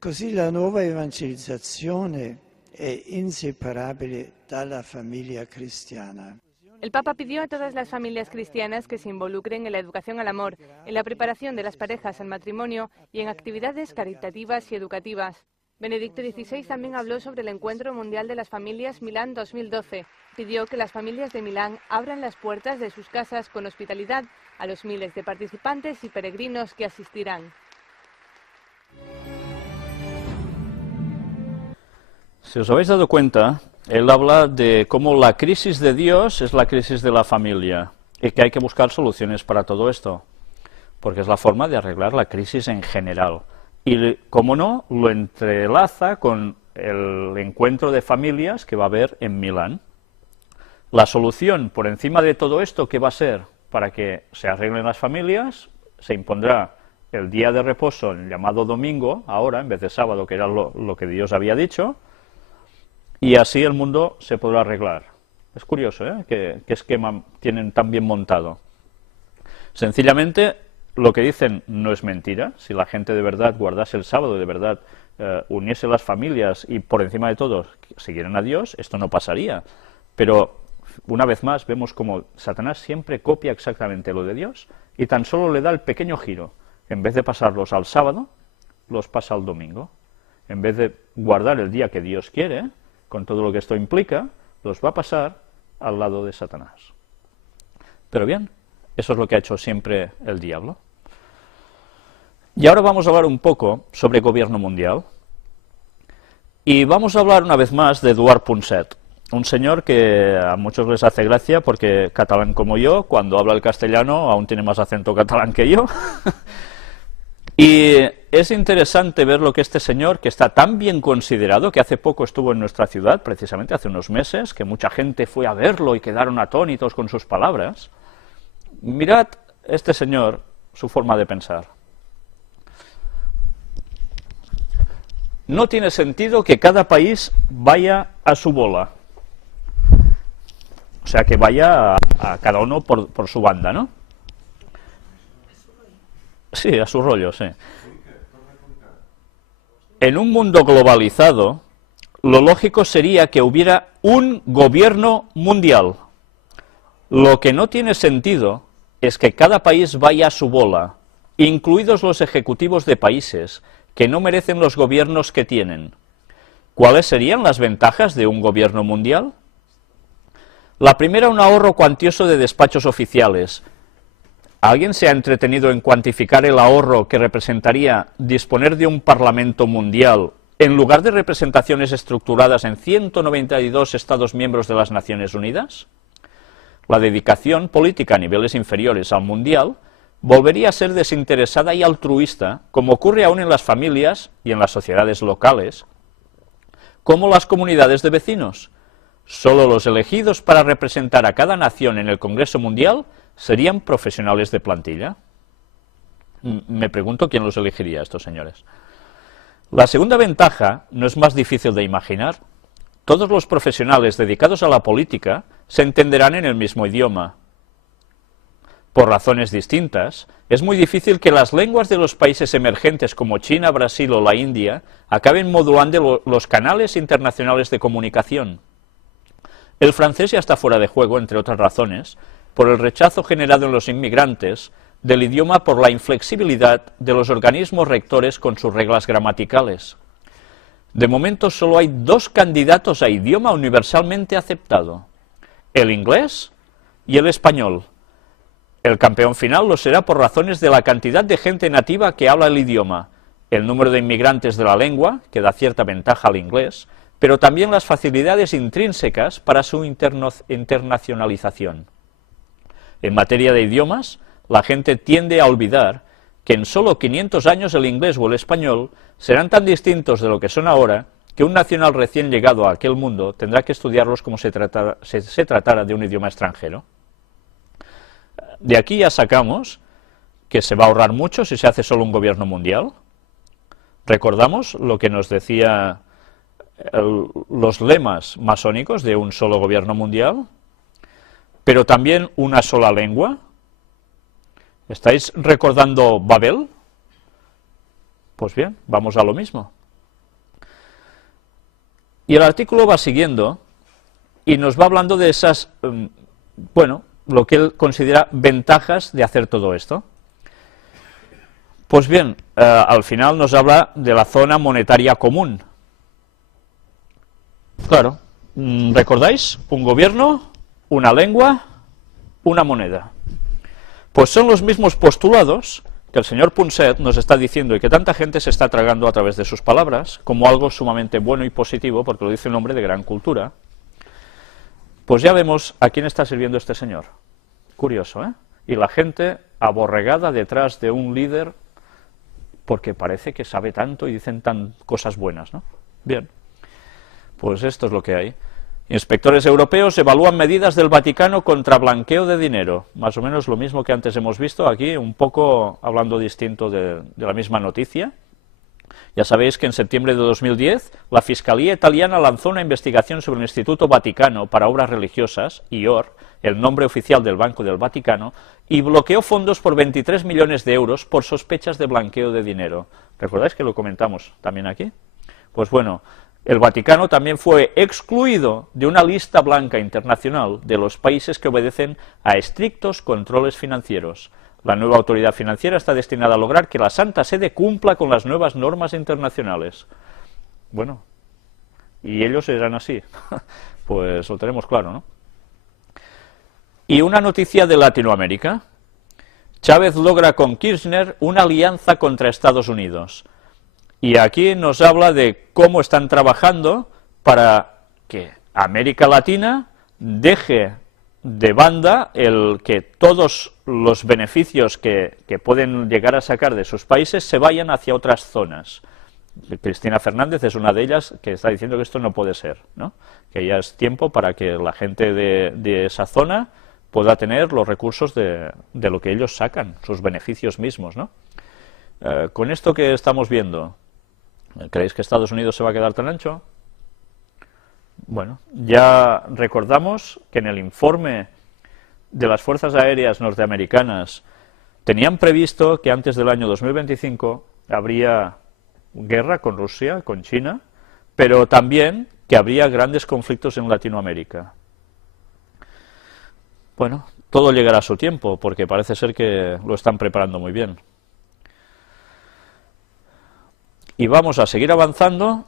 così la nuova evangelizzazione è inseparabile dalla famiglia cristiana. El Papa pidió a todas las familias cristianas que se involucren en la educación al amor, en la preparación de las parejas al matrimonio y en actividades caritativas y educativas. Benedicto XVI también habló sobre el Encuentro Mundial de las Familias Milán 2012. Pidió que las familias de Milán abran las puertas de sus casas con hospitalidad a los miles de participantes y peregrinos que asistirán. Si os habéis dado cuenta, él habla de cómo la crisis de Dios es la crisis de la familia y que hay que buscar soluciones para todo esto, porque es la forma de arreglar la crisis en general. Y, como no, lo entrelaza con el encuentro de familias que va a haber en Milán. La solución por encima de todo esto, ¿qué va a ser? Para que se arreglen las familias, se impondrá el día de reposo, el llamado domingo, ahora, en vez de sábado, que era lo que Dios había dicho, y así el mundo se podrá arreglar. Es curioso, ¿eh? ¿Qué esquema tienen tan bien montado? Sencillamente, lo que dicen no es mentira. Si la gente de verdad guardase el sábado, de verdad uniese las familias y por encima de todo siguieran a Dios, esto no pasaría. Pero una vez más vemos como Satanás siempre copia exactamente lo de Dios y tan solo le da el pequeño giro. En vez de pasarlos al sábado, los pasa al domingo. En vez de guardar el día que Dios quiere, con todo lo que esto implica, los va a pasar al lado de Satanás. Pero bien, eso es lo que ha hecho siempre el diablo. Y ahora vamos a hablar un poco sobre gobierno mundial. Y vamos a hablar una vez más de Eduard Punset, un señor que a muchos les hace gracia porque catalán como yo, cuando habla el castellano aún tiene más acento catalán que yo. Y es interesante ver lo que este señor, que está tan bien considerado, que hace poco estuvo en nuestra ciudad, precisamente hace unos meses, que mucha gente fue a verlo y quedaron atónitos con sus palabras. Mirad este señor, su forma de pensar. no tiene sentido que cada país vaya a su bola. O sea, que vaya a cada uno por su banda, ¿no? Sí, a su rollo, sí. En un mundo globalizado, lo lógico sería que hubiera un gobierno mundial. Lo que no tiene sentido es que cada país vaya a su bola, incluidos los ejecutivos de países que no merecen los gobiernos que tienen. ¿Cuáles serían las ventajas de un gobierno mundial? La primera, un ahorro cuantioso de despachos oficiales. ¿Alguien se ha entretenido en cuantificar el ahorro que representaría disponer de un Parlamento mundial en lugar de representaciones estructuradas en 192 Estados miembros de las Naciones Unidas? La dedicación política a niveles inferiores al mundial volvería a ser desinteresada y altruista, como ocurre aún en las familias y en las sociedades locales, como las comunidades de vecinos. Solo los elegidos para representar a cada nación en el Congreso Mundial serían profesionales de plantilla. Me pregunto quién los elegiría a estos señores. La segunda ventaja no es más difícil de imaginar. Todos los profesionales dedicados a la política se entenderán en el mismo idioma. Por razones distintas, es muy difícil que las lenguas de los países emergentes como China, Brasil o la India acaben modulando los canales internacionales de comunicación. El francés ya está fuera de juego, entre otras razones, por el rechazo generado en los inmigrantes del idioma por la inflexibilidad de los organismos rectores con sus reglas gramaticales. De momento solo hay dos candidatos a idioma universalmente aceptado, el inglés y el español. El campeón final lo será por razones de la cantidad de gente nativa que habla el idioma, el número de inmigrantes de la lengua, que da cierta ventaja al inglés, pero también las facilidades intrínsecas para su internacionalización. En materia de idiomas, la gente tiende a olvidar que en solo 500 años el inglés o el español serán tan distintos de lo que son ahora que un nacional recién llegado a aquel mundo tendrá que estudiarlos como se tratara de un idioma extranjero. De aquí ya sacamos que se va a ahorrar mucho si se hace solo un gobierno mundial. Recordamos lo que nos decía los lemas masónicos de un solo gobierno mundial, pero también una sola lengua. ¿Estáis recordando Babel? Pues bien, vamos a lo mismo. Y el artículo va siguiendo y nos va hablando de esas, lo que él considera ventajas de hacer todo esto. Pues bien, al final nos habla de la zona monetaria común. Claro, ¿recordáis? Un gobierno, una lengua, una moneda. Pues son los mismos postulados que el señor Punset nos está diciendo y que tanta gente se está tragando a través de sus palabras, como algo sumamente bueno y positivo, porque lo dice un hombre de gran cultura. Pues ya vemos a quién está sirviendo este señor. Curioso, ¿eh? Y la gente aborregada detrás de un líder porque parece que sabe tanto y dicen tan cosas buenas, ¿no? Bien, pues esto es lo que hay. Inspectores europeos evalúan medidas del Vaticano contra blanqueo de dinero. Más o menos lo mismo que antes hemos visto aquí, un poco hablando distinto de la misma noticia. Ya sabéis que en septiembre de 2010 la Fiscalía italiana lanzó una investigación sobre el Instituto Vaticano para Obras Religiosas, IOR, el nombre oficial del Banco del Vaticano, y bloqueó fondos por 23 millones de euros por sospechas de blanqueo de dinero. ¿Recordáis que lo comentamos también aquí? Pues bueno, el Vaticano también fue excluido de una lista blanca internacional de los países que obedecen a estrictos controles financieros. La nueva autoridad financiera está destinada a lograr que la Santa Sede cumpla con las nuevas normas internacionales. Bueno, y ellos serán así. Pues lo tenemos claro, ¿no? Y una noticia de Latinoamérica. Chávez logra con Kirchner una alianza contra Estados Unidos. Y aquí nos habla de cómo están trabajando para que América Latina deje de banda el que todos los beneficios que pueden llegar a sacar de sus países se vayan hacia otras zonas. Cristina Fernández es una de ellas que está diciendo que esto no puede ser, ¿no? Que ya es tiempo para que la gente de esa zona pueda tener los recursos de lo que ellos sacan, sus beneficios mismos, ¿no? Con esto que estamos viendo, ¿Creéis que Estados Unidos se va a quedar tan ancho? Bueno, ya recordamos que en el informe de las Fuerzas Aéreas norteamericanas tenían previsto que antes del año 2025 habría guerra con Rusia, con China, pero también que habría grandes conflictos en Latinoamérica. Bueno, todo llegará a su tiempo, porque parece ser que lo están preparando muy bien. Y vamos a seguir avanzando,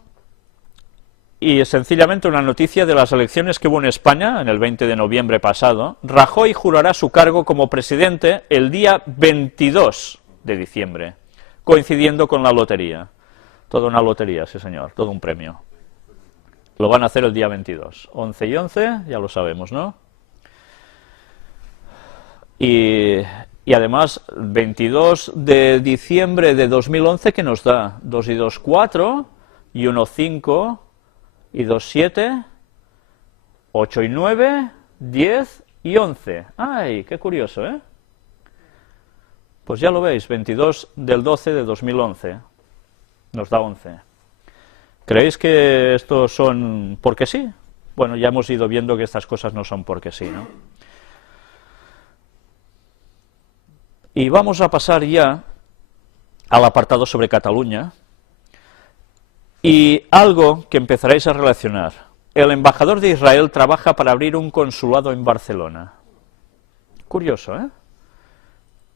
y sencillamente una noticia de las elecciones que hubo en España, en el 20 de noviembre pasado. Rajoy jurará su cargo como presidente el día 22 de diciembre, coincidiendo con la lotería. Toda una lotería, sí señor, todo un premio. Lo van a hacer el día 22. 11 y 11, ya lo sabemos, ¿no? Y además, 22 de diciembre de 2011, ¿qué nos da? 2 y 2, 4, y 1, 5, y 2, 7, 8 y 9, 10 y 11. ¡Ay, qué curioso, ¿eh? Pues ya lo veis, 22 del 12 de 2011 nos da 11. ¿Creéis que estos son porque sí? Bueno, ya hemos ido viendo que estas cosas no son porque sí, ¿no? Y vamos a pasar ya al apartado sobre Cataluña, y algo que empezaréis a relacionar. El embajador de Israel trabaja para abrir un consulado en Barcelona. Curioso, ¿eh?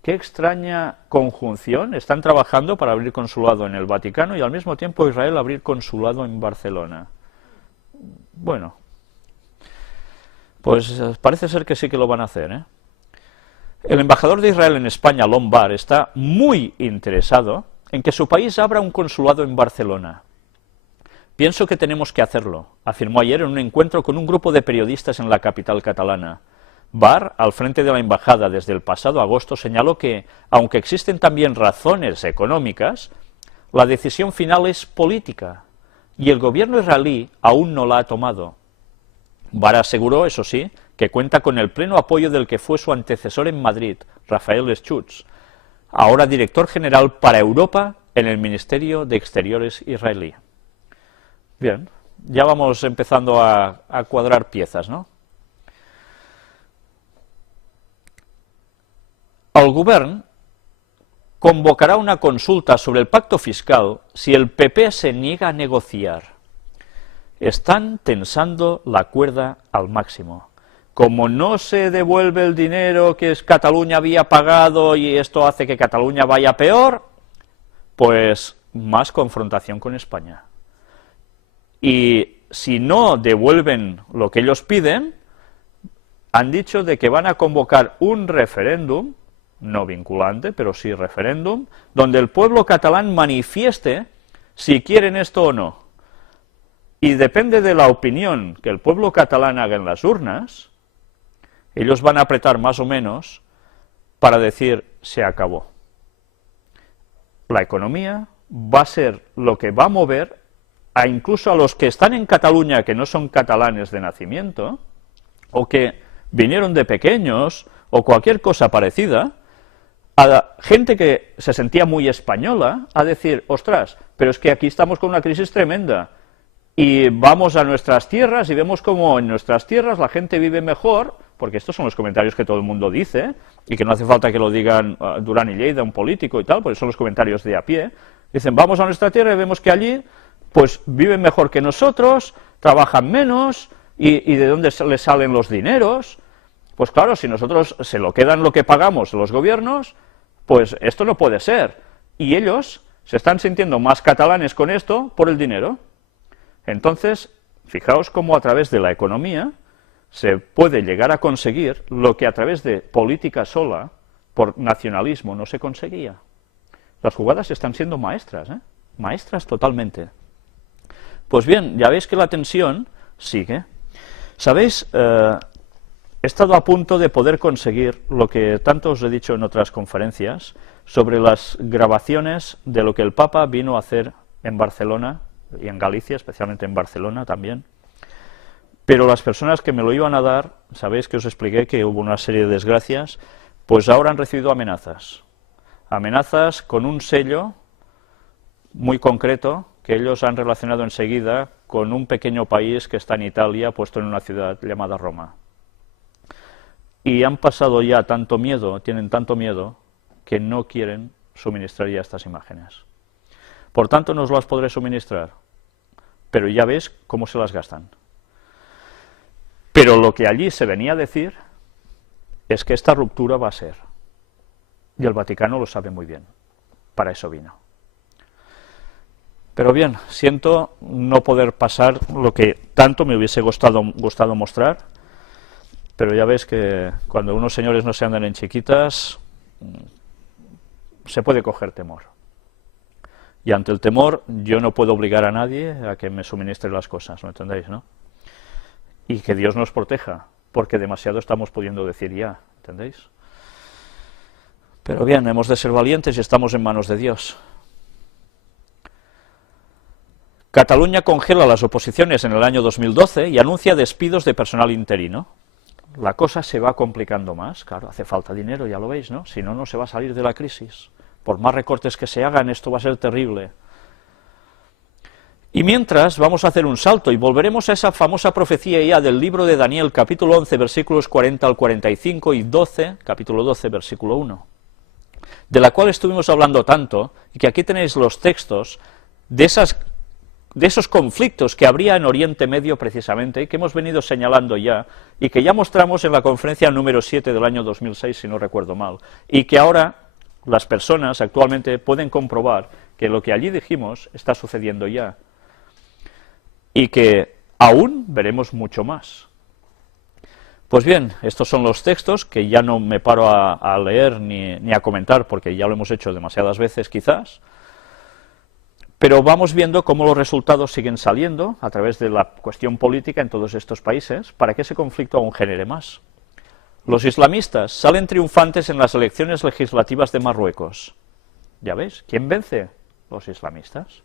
Qué extraña conjunción. Están trabajando para abrir consulado en el Vaticano y al mismo tiempo Israel abrir consulado en Barcelona. Bueno, pues parece ser que sí que lo van a hacer, ¿eh? El embajador de Israel en España, Lombard, está muy interesado en que su país abra un consulado en Barcelona. Pienso que tenemos que hacerlo, afirmó ayer en un encuentro con un grupo de periodistas en la capital catalana. Barr, al frente de la embajada desde el pasado agosto, señaló que, aunque existen también razones económicas, la decisión final es política, y el gobierno israelí aún no la ha tomado. Barr aseguró, eso sí, que cuenta con el pleno apoyo del que fue su antecesor en Madrid, Rafael Schutz, ahora director general para Europa en el Ministerio de Exteriores israelí. Bien, ya vamos empezando a cuadrar piezas, ¿no? El govern convocará una consulta sobre el pacto fiscal si el PP se niega a negociar. Están tensando la cuerda al máximo. Como no se devuelve el dinero que Cataluña había pagado y esto hace que Cataluña vaya peor, pues más confrontación con España. Y si no devuelven lo que ellos piden, han dicho de que van a convocar un referéndum, no vinculante, pero sí referéndum, donde el pueblo catalán manifieste si quieren esto o no. Y depende de la opinión que el pueblo catalán haga en las urnas, ellos van a apretar más o menos para decir se acabó. La economía va a ser lo que va a mover incluso a los que están en Cataluña, que no son catalanes de nacimiento, o que vinieron de pequeños, o cualquier cosa parecida, a gente que se sentía muy española, a decir, ostras, pero es que aquí estamos con una crisis tremenda, y vamos a nuestras tierras y vemos cómo en nuestras tierras la gente vive mejor, porque estos son los comentarios que todo el mundo dice, y que no hace falta que lo digan Durán y Lleida, un político y tal, porque son los comentarios de a pie. Dicen, vamos a nuestra tierra y vemos que allí pues viven mejor que nosotros, trabajan menos, y ¿de dónde les salen los dineros? Pues claro, si nosotros se lo quedan lo que pagamos los gobiernos, pues esto no puede ser. Y ellos se están sintiendo más catalanes con esto por el dinero. Entonces, fijaos cómo a través de la economía se puede llegar a conseguir lo que a través de política sola, por nacionalismo, no se conseguía. Las jugadas están siendo maestras, ¿eh? Maestras totalmente. Pues bien, ya veis que la tensión sigue. ¿Sabéis? He estado a punto de poder conseguir lo que tanto os he dicho en otras conferencias sobre las grabaciones de lo que el Papa vino a hacer en Barcelona y en Galicia, especialmente en Barcelona también. Pero las personas que me lo iban a dar, sabéis que os expliqué que hubo una serie de desgracias, pues ahora han recibido amenazas. Amenazas con un sello muy concreto que ellos han relacionado enseguida con un pequeño país que está en Italia, puesto en una ciudad llamada Roma. Y han pasado ya tanto miedo, tienen tanto miedo, que no quieren suministrar ya estas imágenes. Por tanto, no os las podré suministrar, pero ya ves cómo se las gastan. Pero lo que allí se venía a decir es que esta ruptura va a ser, y el Vaticano lo sabe muy bien, para eso vino. Pero bien, siento no poder pasar lo que tanto me hubiese gustado mostrar, pero ya ves que cuando unos señores no se andan en chiquitas, se puede coger temor. Y ante el temor, yo no puedo obligar a nadie a que me suministre las cosas, ¿me entendéis, no? Y que Dios nos proteja, porque demasiado estamos pudiendo decir ya, ¿entendéis? Pero bien, hemos de ser valientes y estamos en manos de Dios. Cataluña congela las oposiciones en el año 2012 y anuncia despidos de personal interino. La cosa se va complicando más, claro, hace falta dinero, ya lo veis, ¿no? Si no, no se va a salir de la crisis. Por más recortes que se hagan, esto va a ser terrible. Y mientras, vamos a hacer un salto y volveremos a esa famosa profecía ya del libro de Daniel, capítulo 11, versículos 40 al 45 y 12, capítulo 12, versículo 1, de la cual estuvimos hablando tanto, y que aquí tenéis los textos de esos conflictos que habría en Oriente Medio precisamente, y que hemos venido señalando ya, y que ya mostramos en la conferencia número 7 del año 2006, si no recuerdo mal, y que ahora las personas actualmente pueden comprobar que lo que allí dijimos está sucediendo ya, y que aún veremos mucho más. Pues bien, estos son los textos que ya no me paro a leer ni a comentar, porque ya lo hemos hecho demasiadas veces quizás, pero vamos viendo cómo los resultados siguen saliendo a través de la cuestión política en todos estos países, para que ese conflicto aún genere más. Los islamistas salen triunfantes en las elecciones legislativas de Marruecos. ¿Ya ves? ¿Quién vence? Los islamistas.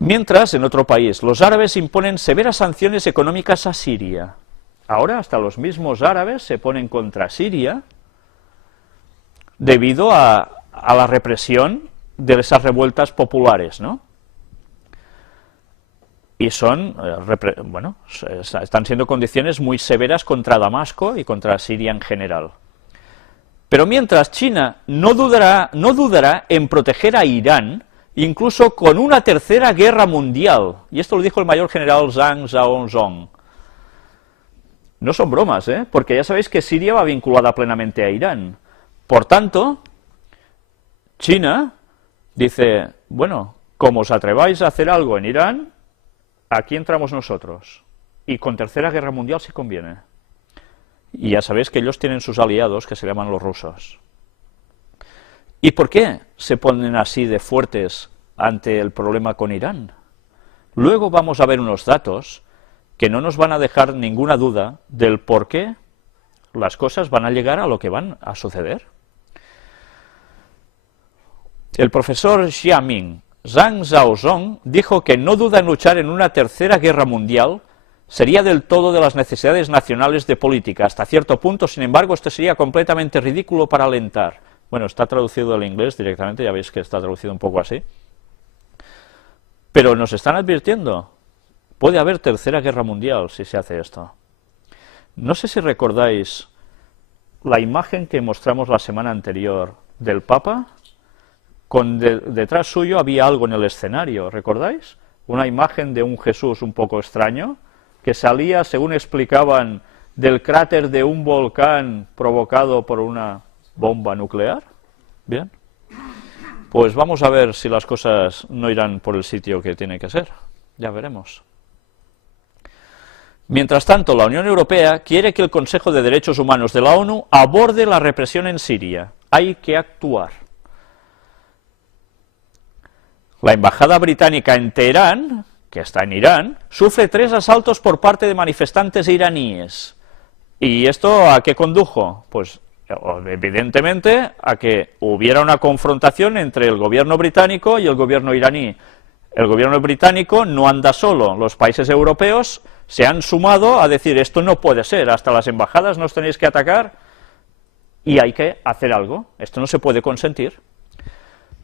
Mientras, en otro país, los árabes imponen severas sanciones económicas a Siria. Ahora hasta los mismos árabes se ponen contra Siria debido a la represión de esas revueltas populares, ¿no? Y son, bueno, están siendo condiciones muy severas contra Damasco y contra Siria en general. Pero mientras, China no dudará en proteger a Irán, incluso con una tercera guerra mundial. Y esto lo dijo el mayor general Zhang Zhaozong. No son bromas, porque ya sabéis que Siria va vinculada plenamente a Irán. Por tanto, China dice, bueno, como os atreváis a hacer algo en Irán, aquí entramos nosotros, y con tercera guerra mundial si conviene. Y ya sabéis que ellos tienen sus aliados, que se llaman los rusos. ¿Y por qué se ponen así de fuertes ante el problema con Irán? Luego vamos a ver unos datos que no nos van a dejar ninguna duda del por qué las cosas van a llegar a lo que van a suceder. El profesor Xiaoming Zhang Zhaozong dijo que no duda en luchar en una tercera guerra mundial, sería del todo de las necesidades nacionales de política. Hasta cierto punto, sin embargo, esto sería completamente ridículo para alentar. Bueno, está traducido del inglés directamente, ya veis que está traducido un poco así. Pero nos están advirtiendo, puede haber tercera guerra mundial si se hace esto. No sé si recordáis la imagen que mostramos la semana anterior del Papa. Detrás suyo había algo en el escenario, ¿recordáis? Una imagen de un Jesús un poco extraño, que salía, según explicaban, del cráter de un volcán provocado por una bomba nuclear. Bien, pues vamos a ver si las cosas no irán por el sitio que tiene que ser, ya veremos. Mientras tanto, la Unión Europea quiere que el Consejo de Derechos Humanos de la ONU aborde la represión en Siria. Hay que actuar. La embajada británica en Teherán, que está en Irán, sufre 3 asaltos por parte de manifestantes iraníes. ¿Y esto a qué condujo? Pues evidentemente a que hubiera una confrontación entre el gobierno británico y el gobierno iraní. El gobierno británico no anda solo, los países europeos se han sumado a decir esto no puede ser, hasta las embajadas nos tenéis que atacar y hay que hacer algo, esto no se puede consentir.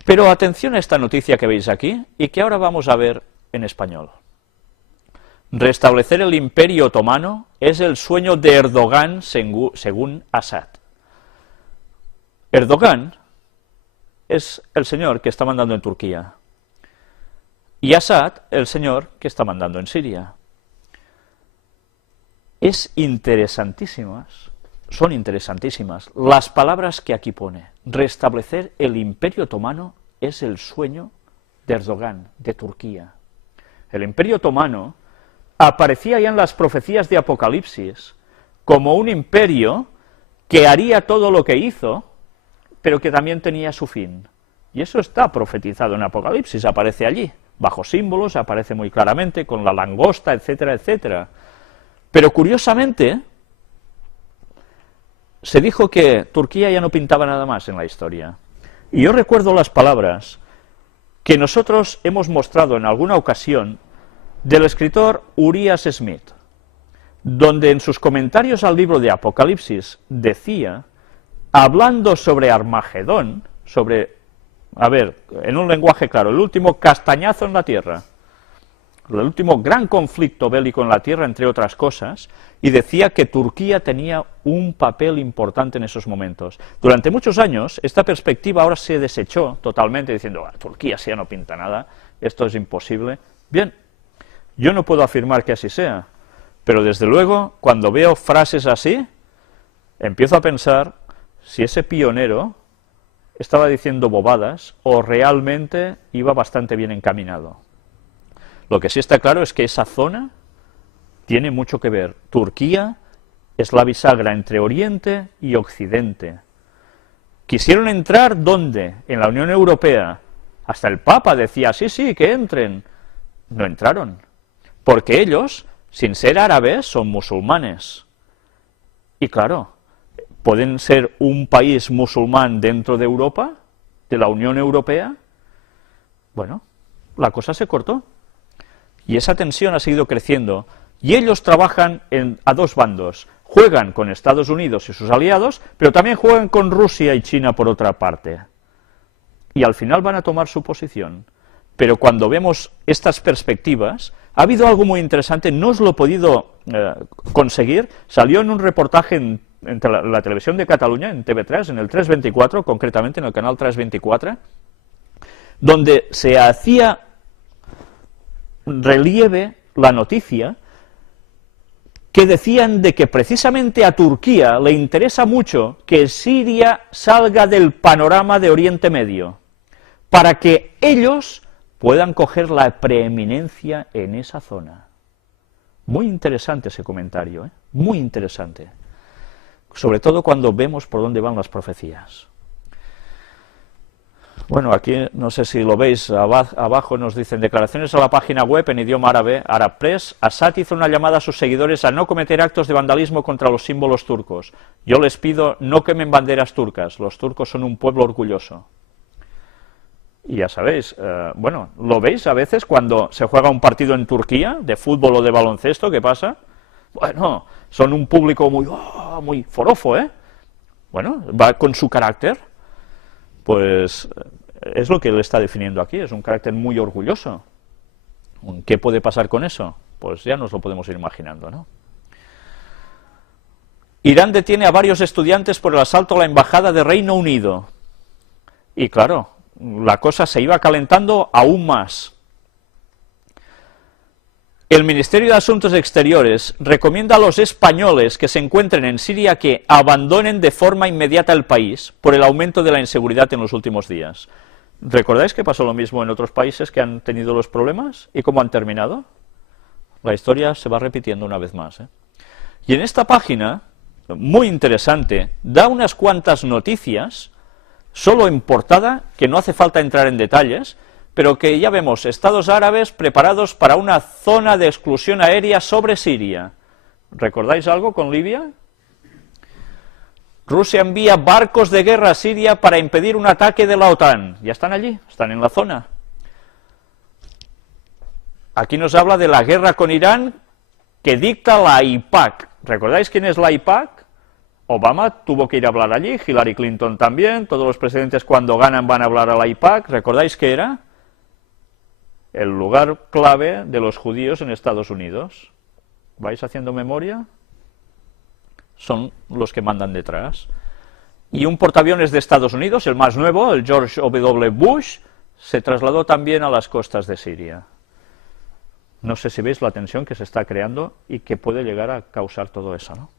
Pero atención a esta noticia que veis aquí y que ahora vamos a ver en español. Restablecer el Imperio Otomano es el sueño de Erdogan según Assad. Erdogan es el señor que está mandando en Turquía y Assad el señor que está mandando en Siria. Son interesantísimas las palabras que aquí pone. Restablecer el Imperio Otomano es el sueño de Erdogan, de Turquía. El Imperio Otomano aparecía ya en las profecías de Apocalipsis como un imperio que haría todo lo que hizo, pero que también tenía su fin. Y eso está profetizado en Apocalipsis, aparece allí, bajo símbolos, aparece muy claramente, con la langosta, etcétera, etcétera. Pero curiosamente, se dijo que Turquía ya no pintaba nada más en la historia. Y yo recuerdo las palabras que nosotros hemos mostrado en alguna ocasión del escritor Urias Smith, donde en sus comentarios al libro de Apocalipsis decía, hablando sobre Armagedón, en un lenguaje claro, el último castañazo en la tierra, el último gran conflicto bélico en la tierra, entre otras cosas, y decía que Turquía tenía un papel importante en esos momentos. Durante muchos años, esta perspectiva ahora se desechó totalmente, diciendo, Turquía sí ya no pinta nada, esto es imposible. Bien, yo no puedo afirmar que así sea, pero desde luego, cuando veo frases así, empiezo a pensar si ese pionero estaba diciendo bobadas o realmente iba bastante bien encaminado. Lo que sí está claro es que esa zona tiene mucho que ver. Turquía es la bisagra entre Oriente y Occidente. Quisieron entrar, ¿dónde? En la Unión Europea. Hasta el Papa decía, sí, que entren. No entraron, porque ellos, sin ser árabes, son musulmanes. Y claro, ¿pueden ser un país musulmán dentro de Europa, de la Unión Europea? Bueno, la cosa se cortó. Y esa tensión ha seguido creciendo, y ellos trabajan a dos bandos, juegan con Estados Unidos y sus aliados, pero también juegan con Rusia y China por otra parte. Y al final van a tomar su posición. Pero cuando vemos estas perspectivas, ha habido algo muy interesante, no os lo he podido conseguir, salió en un reportaje en la televisión de Cataluña, en TV3, en el 324, concretamente en el canal 324, donde se hacía relieve la noticia que decían de que precisamente a Turquía le interesa mucho que Siria salga del panorama de Oriente Medio, para que ellos puedan coger la preeminencia en esa zona. Muy interesante ese comentario, muy interesante, sobre todo cuando vemos por dónde van las profecías. Bueno, aquí no sé si lo veis, abajo nos dicen declaraciones a la página web en idioma árabe, Arab Press. Assad hizo una llamada a sus seguidores a no cometer actos de vandalismo contra los símbolos turcos. Yo les pido no quemen banderas turcas, los turcos son un pueblo orgulloso. Y ya sabéis, bueno, ¿lo veis a veces cuando se juega un partido en Turquía, de fútbol o de baloncesto? ¿Qué pasa? Bueno, son un público muy forofo, Bueno, va con su carácter, pues es lo que él está definiendo aquí, es un carácter muy orgulloso. ¿Qué puede pasar con eso? Pues ya nos lo podemos ir imaginando, ¿no? Irán detiene a varios estudiantes por el asalto a la embajada de Reino Unido. Y claro, la cosa se iba calentando aún más. El Ministerio de Asuntos Exteriores recomienda a los españoles que se encuentren en Siria que abandonen de forma inmediata el país por el aumento de la inseguridad en los últimos días. ¿Recordáis que pasó lo mismo en otros países que han tenido los problemas? ¿Y cómo han terminado? La historia se va repitiendo una vez más, Y en esta página, muy interesante, da unas cuantas noticias, solo en portada, que no hace falta entrar en detalles, pero que ya vemos, estados árabes preparados para una zona de exclusión aérea sobre Siria. ¿Recordáis algo con Libia? Rusia envía barcos de guerra a Siria para impedir un ataque de la OTAN. Ya están allí, están en la zona. Aquí nos habla de la guerra con Irán que dicta la AIPAC. ¿Recordáis quién es la AIPAC? Obama tuvo que ir a hablar allí, Hillary Clinton también, todos los presidentes cuando ganan van a hablar a la AIPAC. ¿Recordáis qué era? El lugar clave de los judíos en Estados Unidos. ¿Vais haciendo memoria? Son los que mandan detrás. Y un portaaviones de Estados Unidos, el más nuevo, el George W. Bush, se trasladó también a las costas de Siria. No sé si veis la tensión que se está creando y que puede llegar a causar todo eso, ¿no?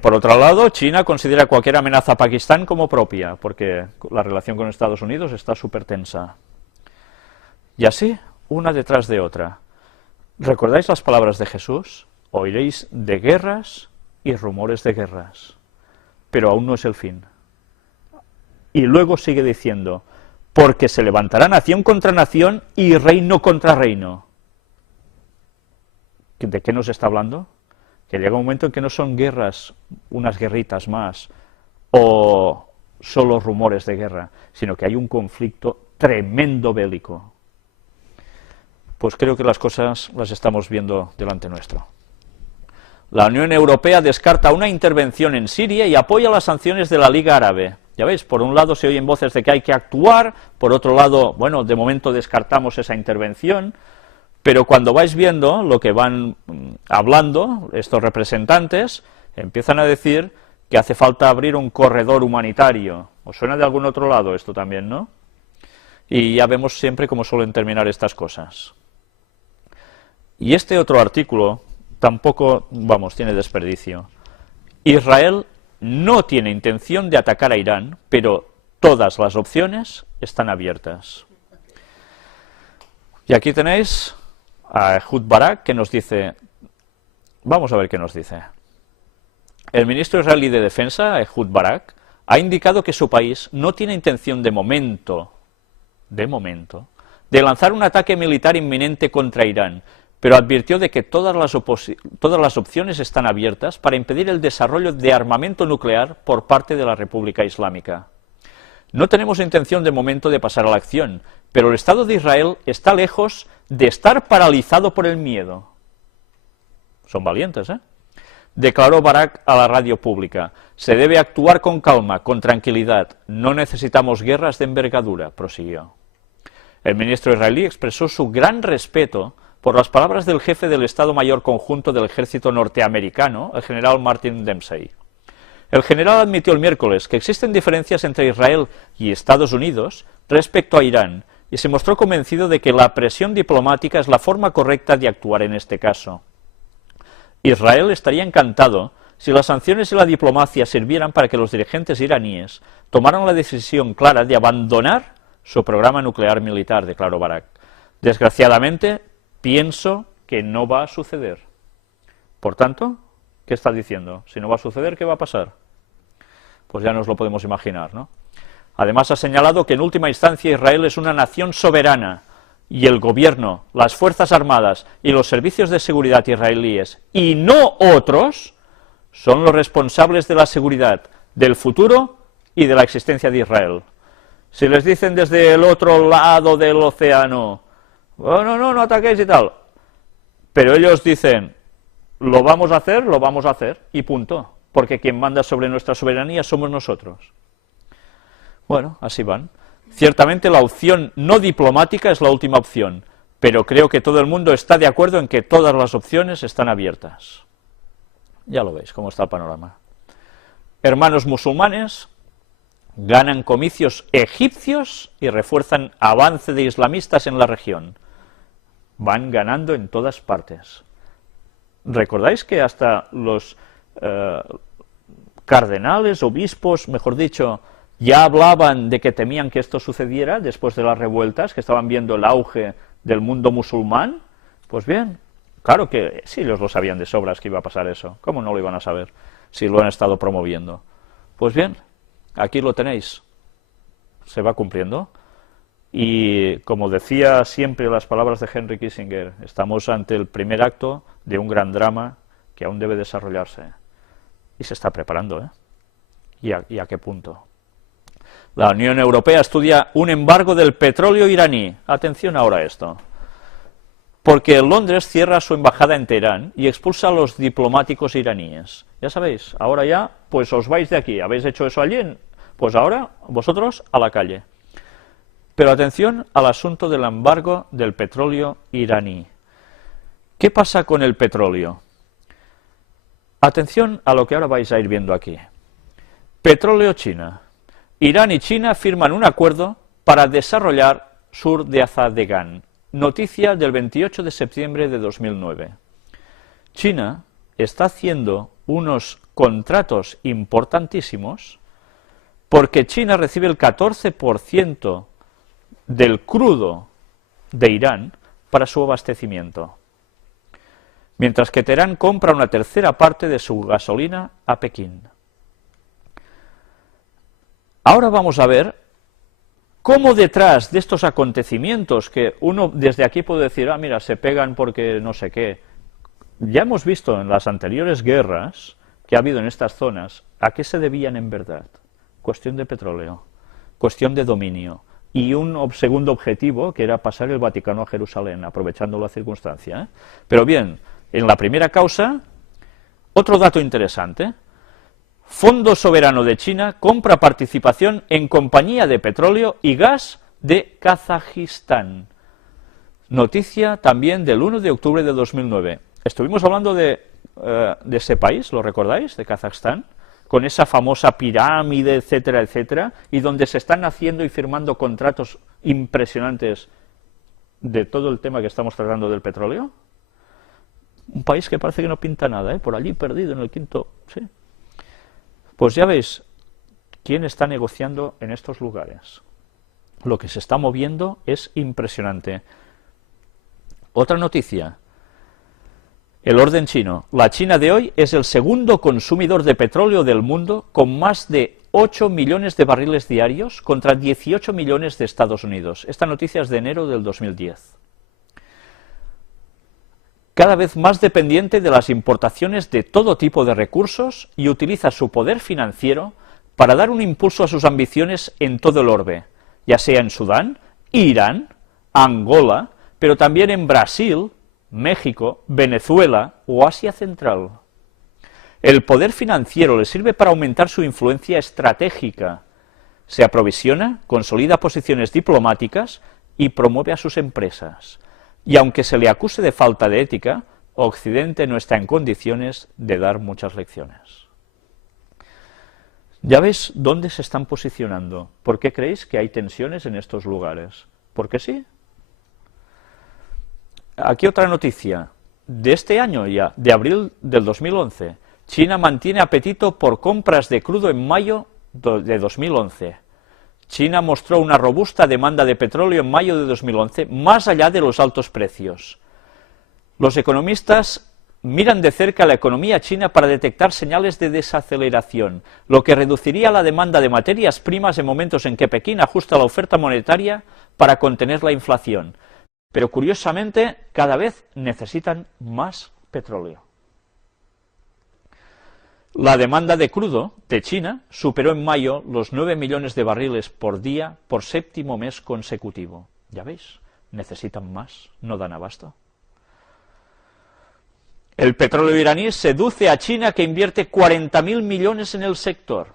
Por otro lado, China considera cualquier amenaza a Pakistán como propia, porque la relación con Estados Unidos está súper tensa. Y así, una detrás de otra. ¿Recordáis las palabras de Jesús? Oiréis de guerras y rumores de guerras, pero aún no es el fin. Y luego sigue diciendo, porque se levantará nación contra nación y reino contra reino. ¿De qué nos está hablando? Que llega un momento en que no son guerras, unas guerritas más, o solo rumores de guerra, sino que hay un conflicto tremendo bélico. Pues creo que las cosas las estamos viendo delante nuestro. La Unión Europea descarta una intervención en Siria y apoya las sanciones de la Liga Árabe. Ya veis, por un lado se oyen voces de que hay que actuar, por otro lado, bueno, de momento descartamos esa intervención, pero cuando vais viendo lo que van hablando estos representantes, empiezan a decir que hace falta abrir un corredor humanitario. ¿Os suena de algún otro lado esto también, no? Y ya vemos siempre cómo suelen terminar estas cosas. Y este otro artículo tampoco, vamos, tiene desperdicio. Israel no tiene intención de atacar a Irán, pero todas las opciones están abiertas. Y aquí tenéis a Ehud Barak, que nos dice, vamos a ver qué nos dice. El ministro israelí de Defensa, Ehud Barak, ha indicado que su país no tiene intención de momento, de lanzar un ataque militar inminente contra Irán, pero advirtió de que todas las opciones están abiertas para impedir el desarrollo de armamento nuclear por parte de la República Islámica. No tenemos intención de momento de pasar a la acción, pero el Estado de Israel está lejos de estar paralizado por el miedo. Son valientes, ¿eh? Declaró Barak a la radio pública. Se debe actuar con calma, con tranquilidad. No necesitamos guerras de envergadura, prosiguió. El ministro israelí expresó su gran respeto por las palabras del jefe del Estado Mayor Conjunto del Ejército Norteamericano, el general Martin Dempsey. El general admitió el miércoles que existen diferencias entre Israel y Estados Unidos respecto a Irán y se mostró convencido de que la presión diplomática es la forma correcta de actuar en este caso. Israel estaría encantado si las sanciones y la diplomacia sirvieran para que los dirigentes iraníes tomaran la decisión clara de abandonar su programa nuclear militar, declaró Barak. Desgraciadamente, pienso que no va a suceder. Por tanto, ¿qué está diciendo? Si no va a suceder, ¿qué va a pasar? Pues ya nos lo podemos imaginar, ¿no? Además ha señalado que en última instancia Israel es una nación soberana y el gobierno, las fuerzas armadas y los servicios de seguridad israelíes, y no otros, son los responsables de la seguridad, del futuro y de la existencia de Israel. Si les dicen desde el otro lado del océano, oh, no ataquéis y tal, pero ellos dicen, lo vamos a hacer, y punto, porque quien manda sobre nuestra soberanía somos nosotros. Bueno, así van. Ciertamente la opción no diplomática es la última opción, pero creo que todo el mundo está de acuerdo en que todas las opciones están abiertas. Ya lo veis, cómo está el panorama. Hermanos musulmanes ganan comicios egipcios y refuerzan avance de islamistas en la región. Van ganando en todas partes. ¿Recordáis que hasta los cardenales, obispos, mejor dicho, ya hablaban de que temían que esto sucediera después de las revueltas, que estaban viendo el auge del mundo musulmán? Pues bien, claro que sí, ellos lo sabían de sobras que iba a pasar eso. ¿Cómo no lo iban a saber si lo han estado promoviendo? Pues bien, aquí lo tenéis. Se va cumpliendo. Y como decía siempre las palabras de Henry Kissinger, estamos ante el primer acto de un gran drama que aún debe desarrollarse. Y se está preparando, ¿eh? ¿Y a qué punto? La Unión Europea estudia un embargo del petróleo iraní. Atención ahora a esto. porque Londres cierra su embajada en Teherán y expulsa a los diplomáticos iraníes. Ya sabéis, ahora ya, pues os vais de aquí, habéis hecho eso allí, pues ahora vosotros a la calle. Pero atención al asunto del embargo del petróleo iraní. ¿Qué pasa con el petróleo? Atención a lo que ahora vais a ir viendo aquí. Petróleo China. Irán y China firman un acuerdo para desarrollar sur de Azadegán. Noticia del 28 de septiembre de 2009. China está haciendo unos contratos importantísimos porque China recibe el 14% del crudo de Irán para su abastecimiento, mientras que Teherán compra una tercera parte de su gasolina a Pekín. Ahora vamos a ver cómo detrás de estos acontecimientos, que uno desde aquí puede decir, ah, mira, se pegan porque no sé qué, ya hemos visto en las anteriores guerras que ha habido en estas zonas, ¿a qué se debían en verdad? Cuestión de petróleo, cuestión de dominio, y un segundo objetivo, que era pasar el Vaticano a Jerusalén, aprovechando la circunstancia, ¿eh? Pero bien, en la primera causa, otro dato interesante. Fondo Soberano de China compra participación en compañía de petróleo y gas de Kazajistán. Noticia también del 1 de octubre de 2009. Estuvimos hablando de ese país, ¿lo recordáis? De Kazajstán, con esa famosa pirámide, etcétera, etcétera, y donde se están haciendo y firmando contratos impresionantes de todo el tema que estamos tratando del petróleo. Un país que parece que no pinta nada, ¿eh? Por allí perdido en el quinto, ¿sí? Pues ya veis quién está negociando en estos lugares. Lo que se está moviendo es impresionante. Otra noticia. El orden chino. La China de hoy es el segundo consumidor de petróleo del mundo, con más de 8 millones de barriles diarios contra 18 millones de Estados Unidos. Esta noticia es de enero del 2010. Cada vez más dependiente de las importaciones de todo tipo de recursos y utiliza su poder financiero para dar un impulso a sus ambiciones en todo el orbe, ya sea en Sudán, Irán, Angola, pero también en Brasil, México, Venezuela o Asia Central. El poder financiero le sirve para aumentar su influencia estratégica. Se aprovisiona, consolida posiciones diplomáticas y promueve a sus empresas. Y aunque se le acuse de falta de ética, Occidente no está en condiciones de dar muchas lecciones. ¿Ya ves dónde se están posicionando? ¿Por qué creéis que hay tensiones en estos lugares? ¿Por qué sí? Aquí otra noticia. De este año ya, de abril del 2011, China mantiene apetito por compras de crudo en mayo de 2011. China mostró una robusta demanda de petróleo en mayo de 2011, más allá de los altos precios. Los economistas miran de cerca la economía china para detectar señales de desaceleración, lo que reduciría la demanda de materias primas en momentos en que Pekín ajusta la oferta monetaria para contener la inflación. Pero curiosamente, cada vez necesitan más petróleo. La demanda de crudo de China superó en mayo los 9 millones de barriles por día por séptimo mes consecutivo. ¿Ya veis? Necesitan más, no dan abasto. El petróleo iraní seduce a China, que invierte 40.000 millones en el sector.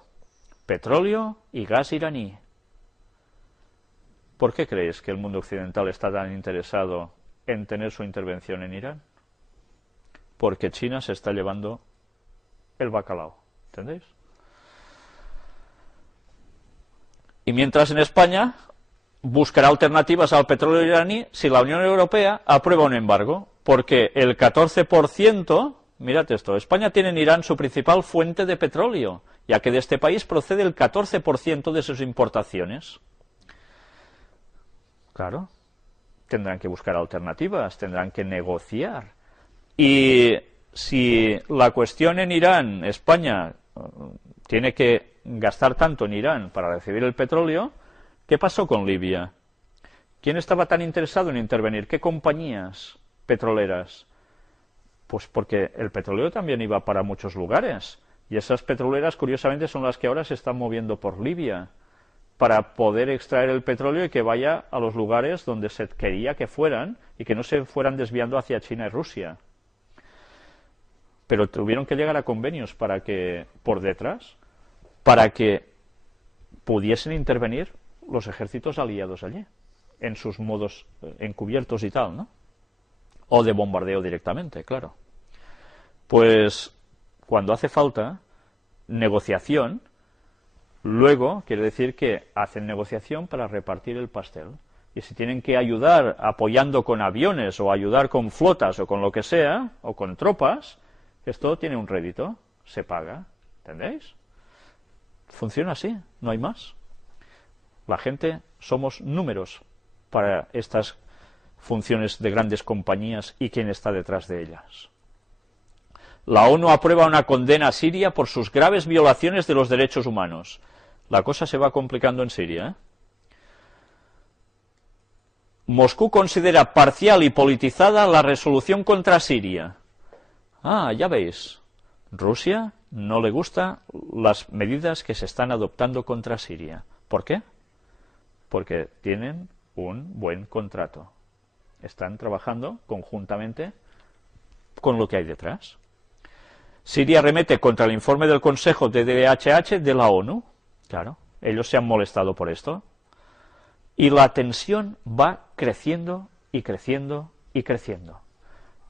Petróleo y gas iraní. ¿Por qué creéis que el mundo occidental está tan interesado en tener su intervención en Irán? Porque China se está llevando el bacalao, ¿entendéis? Y mientras en España buscará alternativas al petróleo iraní si la Unión Europea aprueba un embargo, porque el 14%, mirad esto, España tiene en Irán su principal fuente de petróleo, ya que de este país procede el 14% de sus importaciones. Claro, tendrán que buscar alternativas, tendrán que negociar. Y si la cuestión en Irán, España tiene que gastar tanto en Irán para recibir el petróleo, ¿qué pasó con Libia? ¿Quién estaba tan interesado en intervenir? ¿Qué compañías petroleras? Pues porque el petróleo también iba para muchos lugares, y esas petroleras curiosamente son las que ahora se están moviendo por Libia. para poder extraer el petróleo y que vaya a los lugares donde se quería que fueran y que no se fueran desviando hacia China y Rusia. Pero tuvieron que llegar a convenios para que, por detrás, para que pudiesen intervenir los ejércitos aliados allí, en sus modos encubiertos y tal, ¿no? O de bombardeo directamente, claro. Pues cuando hace falta negociación, luego quiere decir que hacen negociación para repartir el pastel. Y si tienen que ayudar apoyando con aviones o ayudar con flotas o con lo que sea, o con tropas, esto tiene un rédito, se paga, ¿entendéis? Funciona así, no hay más. La gente somos números para estas funciones de grandes compañías y quién está detrás de ellas. La ONU aprueba una condena a Siria por sus graves violaciones de los derechos humanos. La cosa se va complicando en Siria, ¿eh? Moscú considera parcial y politizada la resolución contra Siria. Ah, ya veis, Rusia no le gustan las medidas que se están adoptando contra Siria. ¿Por qué? Porque tienen un buen contrato. Están trabajando conjuntamente con lo que hay detrás. Siria remete contra el informe del Consejo de DHH de la ONU. Claro, ellos se han molestado por esto. Y la tensión va creciendo y creciendo y creciendo.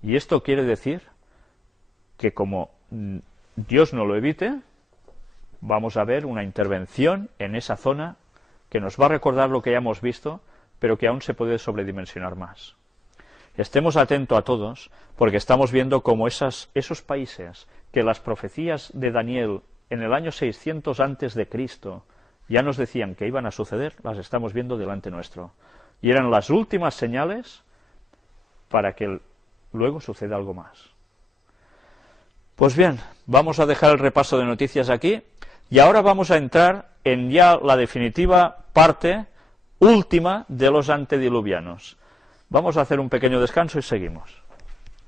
Y esto quiere decir que como Dios no lo evite, vamos a ver una intervención en esa zona que nos va a recordar lo que ya hemos visto, pero que aún se puede sobredimensionar más. Estemos atentos a todos, porque estamos viendo cómo esos países que las profecías de Daniel en el año 600 antes de Cristo ya nos decían que iban a suceder, las estamos viendo delante nuestro. Y eran las últimas señales para que luego suceda algo más. Pues bien, vamos a dejar el repaso de noticias aquí y ahora vamos a entrar en ya la definitiva parte última de los antediluvianos. Vamos a hacer un pequeño descanso y seguimos.